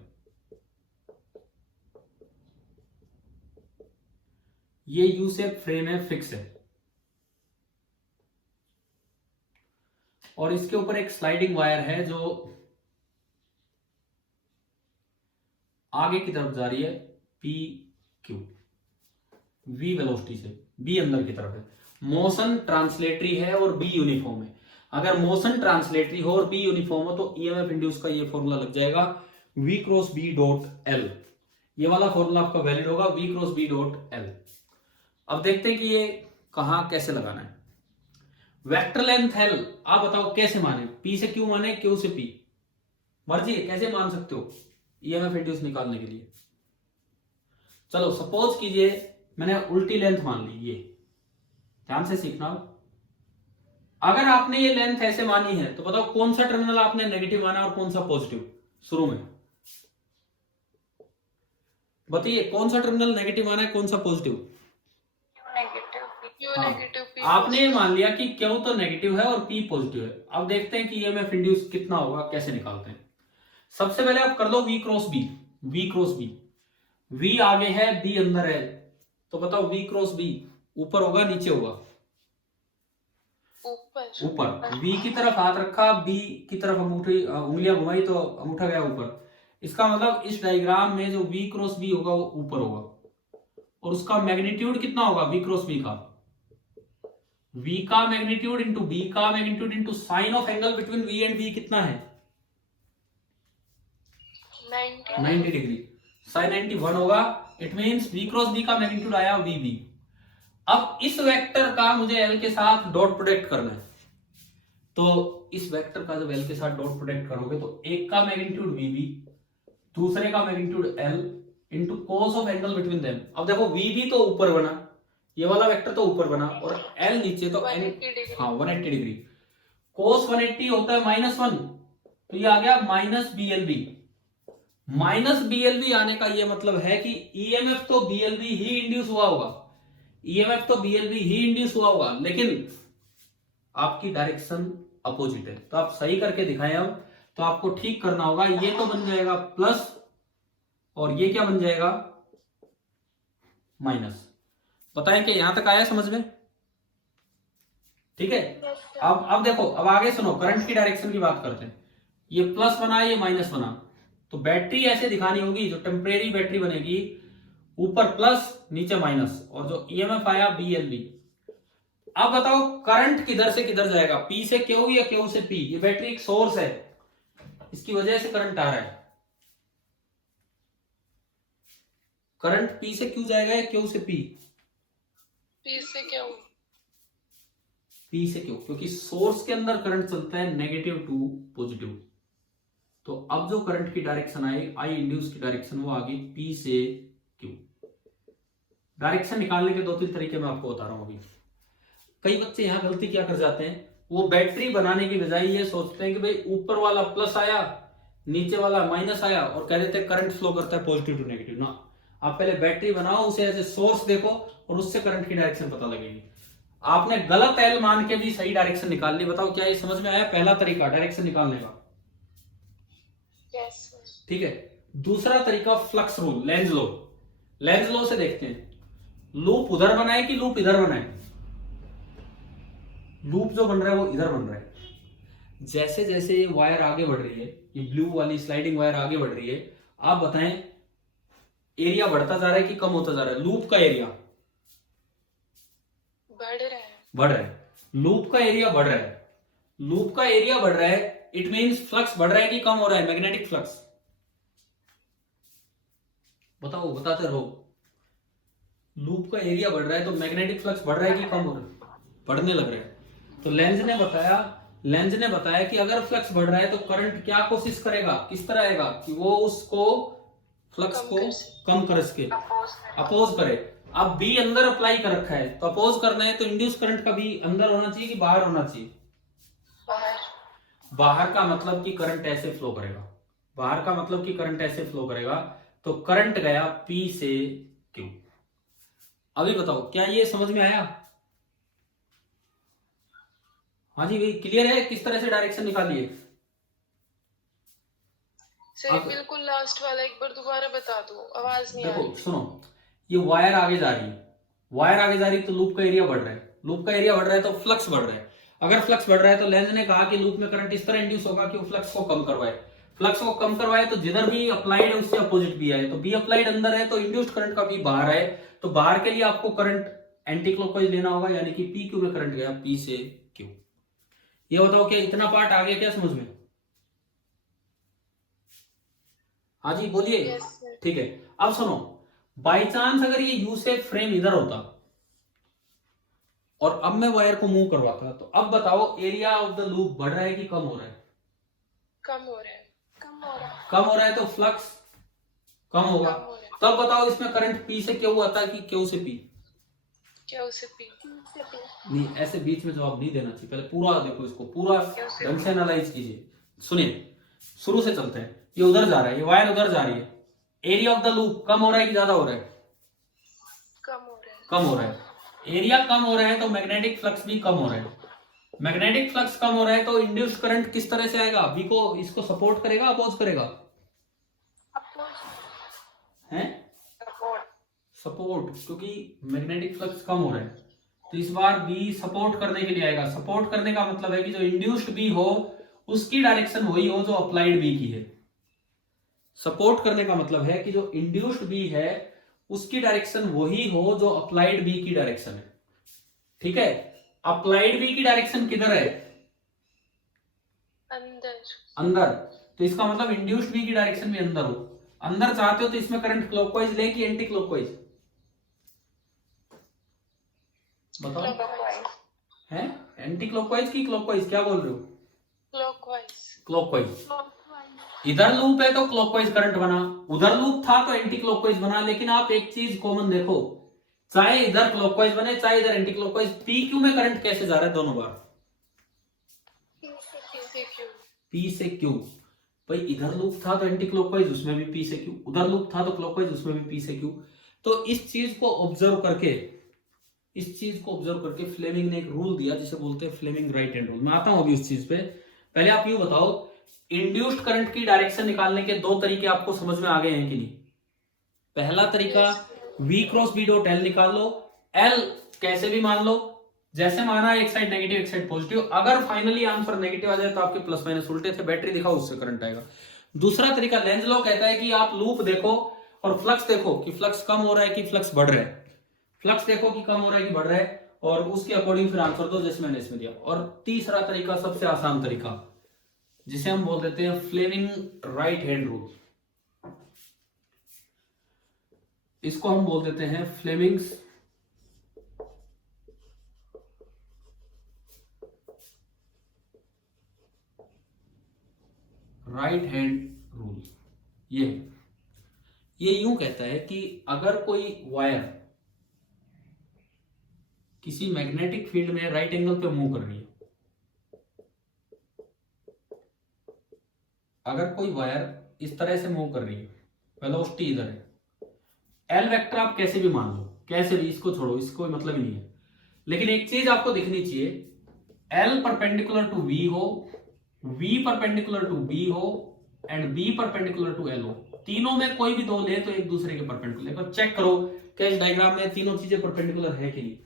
ये यू शेप फ्रेम है, फिक्स है, और इसके ऊपर एक स्लाइडिंग वायर है जो आगे की तरफ जा रही है पी क्यू वी वेलोसिटी से, बी अंदर की तरफ है। मोशन ट्रांसलेटरी है और बी यूनिफॉर्म है। अगर मोशन ट्रांसलेटरी हो और बी यूनिफॉर्म हो तो ईएमएफ इंड्यूस का ये फॉर्मूला लग जाएगा v cross b dot l. ये वाला फॉर्मूला आपका वैलिड होगा, v cross b dot l. अब देखते हैं कि ये कहां कैसे लगाना है। वेक्टर लेंथ एल आप बताओ कैसे माने, p से q माने, q से p, मर्जी है कैसे मान सकते हो ईएमएफ इंड्यूस निकालने के लिए। चलो सपोज कीजिए मैंने उल्टी लेंथ मान ली, ये ध्यान से सीखना। अगर आपने ये लेंथ ऐसे मानी है तो बताओ कौन सा टर्मिनल आपने नेगेटिव माना और कौन सा पॉजिटिव? शुरू में बताइए कौन सा टर्मिनल नेगेटिव माना है, कौन सा पॉजिटिव? आपने मान लिया कि क्यू तो नेगेटिव है और पी पॉजिटिव है। अब देखते हैं कि ईएमएफ इंड्यूस कितना होगा, कैसे निकालते हैं। सबसे पहले आप कर दो v cross b, v cross b, v आगे है b अंदर है, तो बताओ v क्रॉस बी ऊपर होगा नीचे होगा? ऊपर। v की तरफ हाथ रखा, b की तरफ उंगलियां घुमाई तो अंगूठा गया ऊपर। इसका मतलब इस डायग्राम में जो v क्रॉस बी होगा वो ऊपर होगा, और उसका मैग्नीट्यूड कितना होगा v क्रॉस बी का? v का मैग्नीट्यूड इंटू b का magnitude into sine of angle between v and b कितना है? 90 डिग्री, साइन 91 होगा। It means v cross b का मैग्नीट्यूड आया vb। अब इस वेक्टर का मुझे l के साथ डॉट प्रोडक्ट करना है, तो इस वेक्टर का जब l के साथ डॉट प्रोडक्ट करोगे तो एक का मैग्नीट्यूड vb, दूसरे का magnitude l into cos of angle between them. अब देखो vb तो ऊपर बना, ये वाला वेक्टर तो ऊपर बना, और l नीचे, तो 180 डिग्री। कोस 180 होता है -1, तो ये आ गया माइनस BLB। माइनस BLB आने का ये मतलब है कि ईएमएफ तो BLB ही इंड्यूस हुआ होगा, ईएमएफ तो BLB ही इंड्यूस हुआ होगा, लेकिन आपकी डायरेक्शन अपोजिट है। तो आप सही करके दिखाएं। अब तो आपको ठीक करना होगा, ये तो बन जाएगा प्लस और ये क्या बन जाएगा माइनस। बताएं कि यहां तक आया समझ में? ठीक है। अब देखो, अब आगे सुनो, करंट की डायरेक्शन की बात करते हैं। ये प्लस बना, ये माइनस बना, तो बैटरी ऐसे दिखानी होगी, जो टेम्परेरी बैटरी बनेगी ऊपर प्लस नीचे माइनस, और जो ईएमएफ आया BLV। अब बताओ करंट किधर से किधर जाएगा, P से Q या Q से P? ये बैटरी एक सोर्स है, इसकी वजह से करंट आ रहा है। करंट P से Q जाएगा या Q से P? P से क्यों? P से Q, क्योंकि सोर्स के अंदर करंट चलता है नेगेटिव टू पॉजिटिव। तो अब जो करंट की डायरेक्शन आई, आई इंड्यूस की डायरेक्शन, वो आ गई P से Q। डायरेक्शन निकालने के 2-3 तरीके मैं आपको बता रहा हूं अभी। कई बच्चे यहां गलती क्या कर जाते हैं, वो बैटरी बनाने की बजाय ये सोचते हैं कि भाई ऊपर वाला प्लस आया, नीचे वाला माइनस आया, और कह देते हैं करंट फ्लो करता है पॉजिटिव टू नेगेटिव। ना, आप पहले बैटरी बनाओ, उसे एज ए सोर्स देखो, और उससे करंट की डायरेक्शन पता लगेगी। आपने गलत एल मान के भी सही डायरेक्शन निकाल ली। बताओ क्या ये समझ में आया? पहला तरीका डायरेक्शन निकालने का। यस। ठीक है। दूसरा तरीका flux rule, Lenz law. Lenz law से देखते हैं, लूप उधर बनाए कि लूप इधर बनाए? लूप जो बन रहा है वो इधर बन रहा है। जैसे जैसे ये वायर आगे बढ़ रही है, ये ब्लू वाली स्लाइडिंग वायर आगे बढ़ रही है, आप बताएं एरिया बढ़ता जा रहा है कि कम होता जा रहा है? लूप का एरिया बढ़ रहा है। लूप का एरिया बढ़ रहा है। लूप का एरिया बढ़ रहा है, इट मींस फ्लक्स बढ़ रहा है कि कम हो रहा है? Magnetic flux. बताओ, बताते रहो। लूप का एरिया बढ़ रहा है तो मैग्नेटिक फ्लक्स बढ़ रहा है कि कम हो रहा है? बढ़ने लग रहा है। तो लेंज ने बताया कि अगर फ्लक्स बढ़ रहा है तो करंट क्या कोशिश करेगा, किस तरह आएगा कि वो उसको फ्लक्स को कम कर सके, अपोज करे। अब बी अंदर अप्लाई कर रखा है, तो अपोज करना है तो इंड्यूस करंट का भी अंदर होना चाहिए कि बाहर होना चाहिए? बाहर का मतलब कि करंट ऐसे फ्लो करेगा। बाहर का मतलब कि करंट ऐसे फ्लो करेगा, तो करंट गया P से Q। अभी बताओ क्या ये समझ में आया? हाँ जी भाई, क्लियर है किस तरह से डायरेक्शन निकालिए? सर बिल्कुल लास्ट वाला एक बार दोबारा बता दो, आवाज नहीं आ रही। देखो सुनो, ये वायर आगे जा रही है, वायर आगे जा रही है तो लूप का एरिया बढ़ रहा है। लूप का एरिया बढ़ रहा है तो फ्लक्स बढ़ रहा है। अगर फ्लक्स बढ़ रहा है तो लेंज ने कहा कि लूप में करंट इस तरह इंड्यूस होगा कि वो फ्लक्स को कम करवाए। फ्लक्स को कम करवाए तो जिधर भी अप्लाइड है उससे अपोजिट भी आए, तो बी अप्लाइड अंदर है तो इंड्यूस्ड करंट का भी बाहर आए। तो बाहर के लिए आपको करंट एंटी क्लॉकवाइज लेना होगा, यानी कि पी क्यू में करंट गया P से Q। ये बताओ क्या इतना पार्ट आ गया क्या समझ में? हाँ जी बोलिए। ठीक है। अब सुनो, बाई चांस अगर ये यू शेप फ्रेम इधर होता और अब मैं वायर को मूव करवाता, तो अब बताओ एरिया ऑफ द लूप बढ़ रहा है कि कम हो रहा है? कम हो रहा है। कम हो रहा है तो फ्लक्स कम होगा। तब बताओ इसमें करंट P से Q आता है कि Q से P? Q से P। नहीं, ऐसे बीच में जवाब नहीं देना चाहिए, पहले पूरा देखो, इसको पूरा ढंग से एनालाइज कीजिए। सुनिए, शुरू से चलते हैं। ये उधर जा रहा है, ये वायर उधर जा रही है, एरिया ऑफ द लूप कम हो रहा है कि ज्यादा हो रहा है? कम हो रहा है। एरिया कम हो रहा है तो मैग्नेटिक फ्लक्स भी कम हो रहा है। मैग्नेटिक फ्लक्स कम हो रहा है तो इंड्यूस्ड करंट किस तरह से आएगा? बी को इसको सपोर्ट करेगा, अपोज करेगा? हैं? सपोर्ट, क्योंकि मैग्नेटिक फ्लक्स कम हो रहा है तो इस बार बी सपोर्ट करने के लिए आएगा। सपोर्ट करने का मतलब है कि जो इंड्यूस्ड बी हो उसकी डायरेक्शन वही हो जो अप्लाइड बी की है। सपोर्ट करने का मतलब है कि जो इंड्यूस्ड बी है उसकी डायरेक्शन वही हो जो अप्लाइड बी की डायरेक्शन है। ठीक है। अप्लाइड बी की डायरेक्शन किधर है? अंदर। तो इसका मतलब इंड्यूस्ड बी की डायरेक्शन भी अंदर हो। अंदर चाहते हो तो इसमें करंट क्लॉकवाइज ले कि एंटी क्लॉकवाइज? बताओ। है एंटी क्लॉकवाइज की क्लॉकवाइज? क्या बोल रहे हो? क्लॉकवाइज। इधर लूप है तो क्लॉकवाइज करंट बना, उधर लूप था तो एंटी क्लॉकवाइज बना। लेकिन आप एक चीज कॉमन देखो, चाहे इधर क्लॉकवाइज बने चाहे इधर एंटी क्लॉकवाइज, पी क्यू में करंट कैसे जा रहा है दोनों बार? P से Q। भाई इधर लूप था तो एंटी क्लॉकवाइज, उसमें भी P से Q, उधर लूप था तो क्लॉकवाइज, उसमें भी P से Q। तो इस चीज को ऑब्जर्व करके फ्लेमिंग ने एक रूल दिया जिसे बोलते हैं फ्लेमिंग राइट हैंड रूल। मैं आता हूं अभी उस चीज पे। पहले आप यूं बताओ इंड्यूस्ड करंट की डायरेक्शन निकालने के दो तरीके आपको समझ में आ गए हैं कि नहीं? पहला तरीका V cross B dot L निकाल लो, L कैसे भी मान लो, जैसे माना एक साइड नेगेटिव एक साइड पॉजिटिव, अगर फाइनली आंसर नेगेटिव आ जाए तो आपके प्लस माइनस उल्टे थे, बैटरी दिखाओ उससे करंट आएगा। दूसरा तरीका लेंज लॉ कहता है कि आप लूप देखो और फ्लक्स देखो कि फ्लक्स कम हो रहा है कि फ्लक्स बढ़ रहा है, फ्लक्स देखो कि कम हो रहा है कि बढ़ रहा है, और उसके अकॉर्डिंग फिर आंसर दो जैसे मैंने इसमें दिया। और तीसरा तरीका सबसे आसान तरीका जिसे हम बोल देते हैं फ्लेमिंग राइट हैंड रूल, इसको हम बोल देते हैं फ्लेमिंग्स राइट हैंड रूल। ये यूं कहता है कि अगर कोई वायर किसी मैग्नेटिक फील्ड में राइट एंगल पे मूव कर रही है, अगर कोई वायर इस तरह से मूव कर रही है, वेलोसिटी इधर है, एल वेक्टर आप कैसे भी मान लो, कैसे भी, इसको छोड़ो, इसको मतलब ही नहीं है, लेकिन एक चीज आपको दिखनी चाहिए, एल परपेंडिकुलर टू वी हो, वी परपेंडिकुलर टू बी हो and b perpendicular to l हो, तीनों में कोई भी दो ले तो एक दूसरे के परपेंडिकुलर। चेक करो क्या इस डायग्राम में तीनों चीजें परपेंडिकुलर है कि नहीं?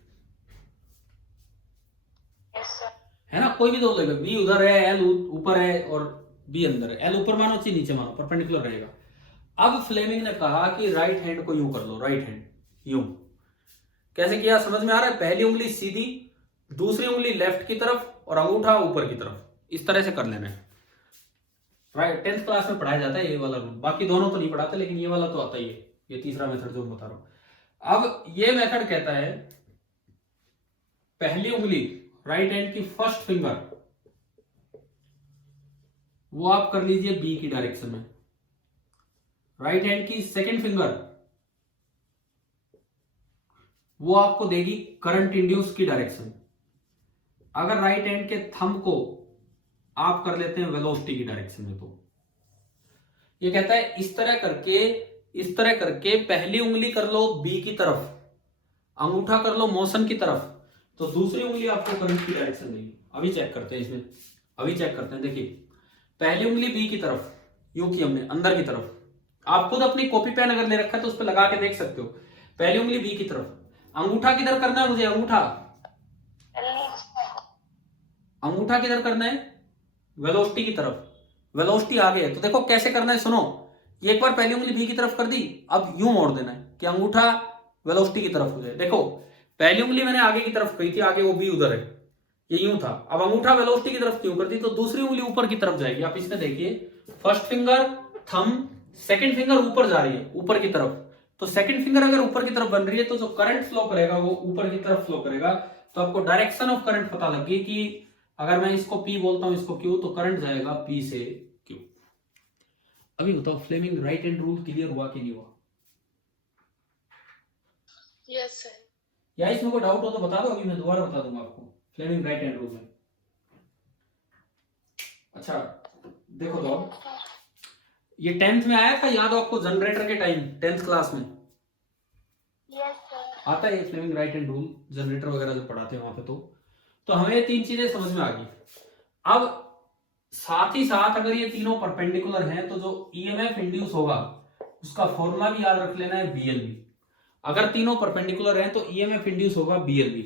है ना, कोई भी दो लेगा, बी उधर है, एल ऊपर है और बी अंदर है, एल ऊपर मानो चाहे नीचे मानो, परपेंडिकुलर रहेगा। अब फ्लेमिंग ने कहा कि राइट हैंड को यूं कर लो, राइट हैंड यूं। कैसे किया समझ में आ रहा है? पहली उंगली सीधी, दूसरी उंगली लेफ्ट की तरफ और अंगूठा ऊपर की तरफ, इस तरह से कर लेना है। राइट, 10th क्लास में पढ़ाया जाता है ये वाला रूल, बाकी दोनों तो नहीं पढ़ाते लेकिन ये वाला तो आता ही है, ये तीसरा मेथड जो मैं बता रहा हूं। अब ये मेथड कहता है पहली उंगली राइट हैंड की फर्स्ट फिंगर वो आप कर लीजिए बी की डायरेक्शन में, राइट हैंड की सेकंड फिंगर वो आपको देगी करंट इंड्यूस की डायरेक्शन। अगर राइट हैंड के थंब को आप कर लेते हैं वेलोसिटी की डायरेक्शन में, तो ये कहता है इस तरह करके पहली उंगली कर लो बी की तरफ, अंगूठा कर लो मोशन की तरफ, तो दूसरी उंगली आपको करंट की डायरेक्शन देगी। अभी चेक करते हैं इसमें, अभी चेक करते हैं। देखिए पहली उंगली बी की तरफ यूं की हमने अंदर की तरफ, आप खुद अपनी कॉपी पेन अगर ले रखा है तो उस पर लगा के देख सकते हो। पहली उंगली बी की तरफ, अंगूठा किधर करना है मुझे, अंगूठा किधर करना है, वेलोसिटी की तरफ, वेलोसिटी आगे है। तो देखो कैसे करना है, सुनो, ये एक बार पहली उंगली बी की तरफ कर दी, अब यूं मोड़ देना है कि अंगूठा वेलोसिटी की तरफ हो जाए। देखो पहली उंगली मैंने आगे की तरफ कही थी, आगे वो बी उधर है, ये यूं था, अब अंगूठा वेलोसिटी की तरफ क्यों कर दी, तो दूसरी उंगली ऊपर की तरफ जाएगी। आप इसमें देखिए first finger thumb, second finger ऊपर जा रही है ऊपर की तरफ, तो सेकंड फिंगर अगर ऊपर की तरफ बन रही है तो जो करंट फ्लो करेगा वो ऊपर की तरफ फ्लो करेगा। तो आपको डायरेक्शन ऑफ करंट पता लग गई कि अगर मैं इसको P बोलता हूं इसको Q, तो करंट जाएगा P से Q। अभी बताओ Fleming right hand rule clear हुआ कि नहीं हुआ? Yes sir. या इसमें कोई डाउट हो तो बता दो, अभी मैं दोबारा बता दूंगा आपको फ्लेमिंग राइट हैंड रूल में। अच्छा देखो तो ये 10th में आया था, याद हो आपको जनरेटर के टाइम 10th क्लास में यस सर। आता है ये Fleming right hand rule, generator वगैरह जो पढ़ाते हैं वहां पे। तो हमें ये तीन चीजें समझ में आ गई। अब साथ ही साथ अगर ये तीनों परपेंडिकुलर हैं तो जो ईएमएफ इंड्यूस होगा उसका फॉर्मूला भी याद रख लेना है बीएलवी। अगर तीनों परपेंडिकुलर हैं तो ईएमएफ इंड्यूस होगा बीएलवी।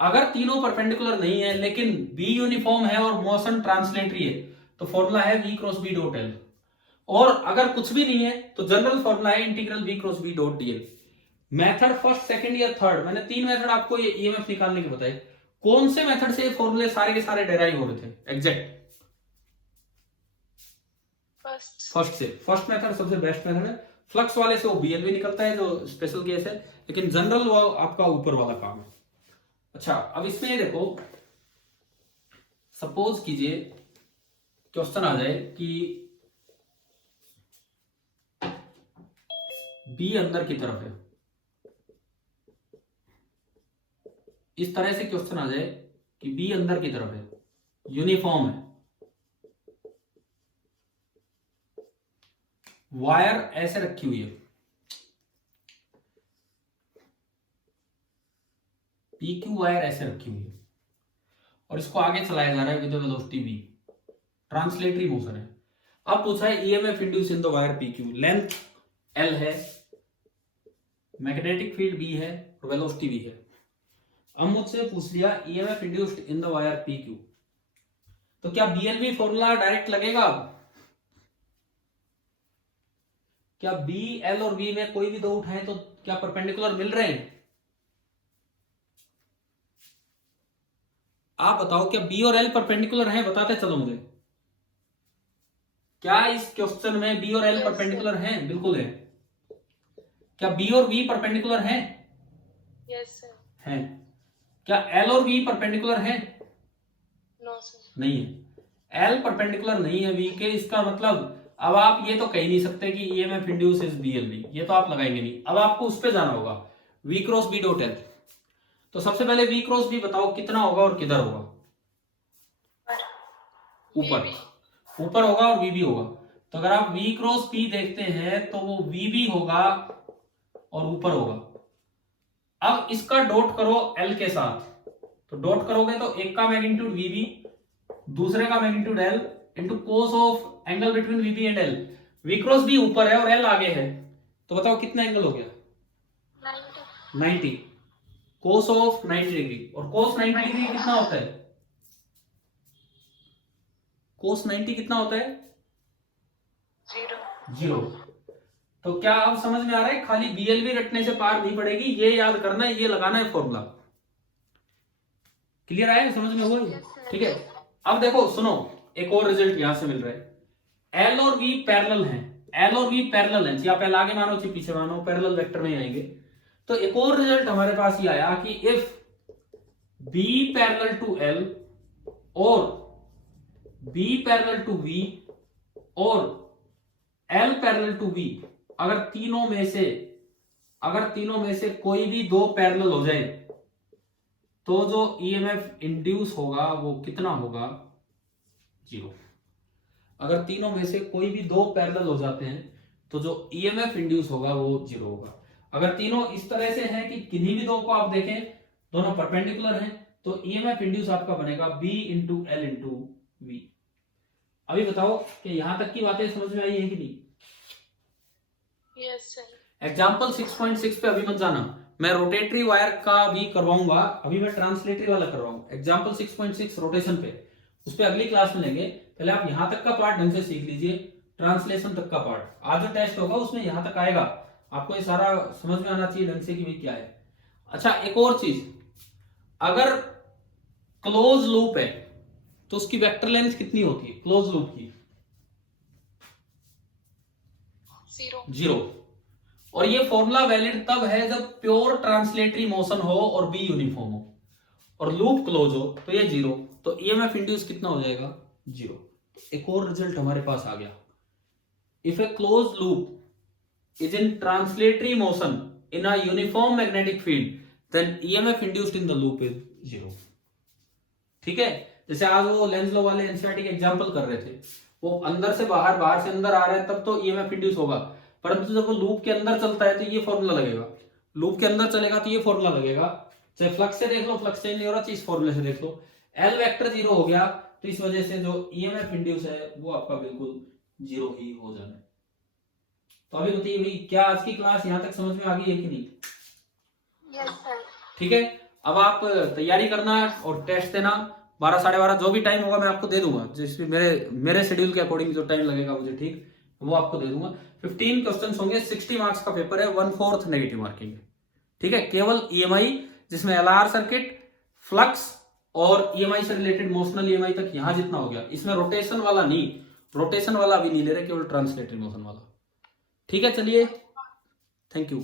अगर तीनों परपेंडिकुलर नहीं है लेकिन बी यूनिफॉर्म है और मोशन ट्रांसलेटरी है तो फॉर्मूला है V cross B dot L। और अगर कुछ भी नहीं है तो जनरल फॉर्मूला है integral V cross B dot DL। Method first, second या थर्ड, मैंने तीन मेथड आपको ये ईएमएफ निकालने के बताए। कौन से मेथड से ये फॉर्मूले सारे के सारे डेराइव हो रहे थे एग्जैक्ट? फर्स्ट से। फर्स्ट मेथड सबसे बेस्ट मेथड है। फ्लक्स वाले से वो बीएलवी निकलता है जो स्पेशल केस है, लेकिन जनरल वो आपका ऊपर वाला काम है। अच्छा अब इसमें देखो, सपोज कीजिए क्वेश्चन आ जाए कि बी अंदर की तरफ है, इस तरह से क्वेश्चन आ जाए कि बी अंदर की तरफ है, यूनिफॉर्म है, वायर ऐसे रखी हुई है, पी क्यू वायर ऐसे रखी हुई है और इसको आगे चलाया जा रहा है with velocity v। Translatory motion है। अब पूछा है EMF induce in the wire PQ, length L है, मैग्नेटिक फील्ड B है और वेलोसिटी V है। अब मुझसे पूछ लिया EMF induced in the wire PQ, तो क्या BLV फॉर्मूला डायरेक्ट लगेगा? क्या B, L और V में कोई भी दो उठाएं तो क्या परपेंडिकुलर मिल रहे हैं? आप बताओ, क्या B और L परपेंडिकुलर हैं? बताते चलो मुझे। क्या इस क्वेश्चन में B और L परपेंडिकुलर हैं? बिल्कुल है। क्या B और V परपेंडिकुलर हैं? Yes sir. हैं। क्या L और V परपेंडिकुलर हैं? No sir. नहीं है। L परपेंडिकुलर नहीं है V के, इसका मतलब अब आप ये तो कह नहीं सकते कि ईएमएफ इंड्यूस इज BLV, ये तो आप लगाएंगे नहीं। अब आपको उस पे जाना होगा, V cross B dot L। तो सबसे पहले V क्रॉस B बताओ कितना होगा और किधर होगा? ऊपर, ऊपर होगा और VB होगा। तो अगर आप V क्रॉस P देखते हैं तो वो VB होगा और ऊपर होगा। अब इसका डॉट करो L के साथ, तो डॉट करोगे तो एक का मैग्नीट्यूड VB, दूसरे का magnitude L into cos of angle between VB and L। V cross B ऊपर है और L आगे है, तो बताओ कितना एंगल हो गया? 90। कोस ऑफ 90 डिग्री, और कोस 90 डिग्री कितना होता है? कोस 90 कितना होता है? 0। तो क्या अब समझ में आ रहा है? खाली BLV रटने से पार नहीं पड़ेगी, ये याद करना है, ये लगाना है फॉर्मूला। क्लियर आया? समझ में हुआ? ठीक है। अब देखो सुनो, एक और रिजल्ट यहां से मिल रहा है। L और V पैरेलल हैं, L और V पैरेलल हैं, या पहले आगे मानो चाहे पीछे मानो, पैरेलल वेक्टर में आएंगे। तो एक और रिजल्ट हमारे पास ये आया कि if B parallel to L और B पैरेलल टू V और L पैरेलल टू V, अगर तीनों में से कोई भी दो पैरेलल हो जाए तो जो ईएमएफ इंड्यूस होगा वो कितना होगा? 0। अगर तीनों में से कोई भी दो पैरेलल हो जाते हैं तो जो ईएमएफ इंड्यूस होगा वो 0 होगा। अगर तीनों इस तरह से हैं कि किन्हीं भी दो को आप देखें दोनों परपेंडिकुलर हैं, तो ईएमएफ इंड्यूस आपका बनेगा B into L into V। अभी बताओ कि यहां तक की बातें समझ में आई है कि नहीं? Yes sir. एग्जाम्पल 6.6 पे अभी मत जाना, मैं रोटेटरी वायर का भी करवाऊंगा, अभी मैं ट्रांसलेटरी वाला करवाऊंगा। एग्जाम्पल 6.6 रोटेशन पे, उस पे अगली क्लास में लेंगे। पहले आप यहां तक का पार्ट ढंग से सीख लीजिए, ट्रांसलेशन तक का पार्ट। आज जो टेस्ट होगा उसमें यहां तक आएगा, आपको ये सारा समझ में आना चाहिए ढंग से कि भाई क्या है। अच्छा, एक और चीज, अगर क्लोज लूप है तो उसकी वेक्टर लेंथ कितनी होती है क्लोज लूप की? 0। और ये फॉर्मूला वैलिड तब है जब प्योर ट्रांसलेटरी मोशन हो और B यूनिफॉर्म हो और लूप क्लोज हो, तो ये 0। तो ईएमएफ इंड्यूस कितना हो जाएगा? 0। एक और रिजल्ट हमारे पास आ गया, if a close loop is in translatory motion in a uniform magnetic field then EMF induced in the loop is 0। ठीक है, जैसे आज वो लेंज लॉ वाले एनसीईआरटी के एग्जांपल कर रहे थे, वो अंदर से बाहर, बाहर से अंदर आ रहा है तब तो ईएमएफ इंड्यूस होगा, परंतु जब वो लूप के अंदर चलता है तो ये फॉर्मूला लगेगा। लूप के अंदर चलेगा तो ये फॉर्मूला लगेगा। चाहे फ्लक्स से देख लो, फ्लक्स चेंज नहीं हो रहा, चाहे इस फॉर्मूले से देख लो, L वेक्टर 0 हो गया, तो इस वजह से जो ईएमएफ इंड्यूस है वो आपका बिल्कुल 0 ही हो जाना है। तो अभी बताइए भाई, क्या आज की क्लास यहां तक समझ में आ गई है कि नहीं? Yes sir. ठीक है, अब आप तैयारी करना और टेस्ट देना। 12 साढ़े 12 जो भी टाइम होगा मैं आपको दे दूंगा, जिसमें मेरे शेड्यूल के अकॉर्डिंग जो टाइम लगेगा मुझे, ठीक, वो आपको दे दूंगा। 15 क्वेश्चन होंगे, 60 मार्क्स का पेपर है, 1/4 नेगेटिव मार्किंग है। ठीक है, केवल ईएमआई जिसमें एलआर सर्किट, फ्लक्स और ईएमआई से रिलेटेड मोशनल ईएमआई तक यहां जितना हो गया, इसमें रोटेशन वाला नहीं, रोटेशन वाला अभी नहीं ले रहे, केवल ट्रांसलेटरी मोशन वाला। ठीक है, चलिए, थैंक यू।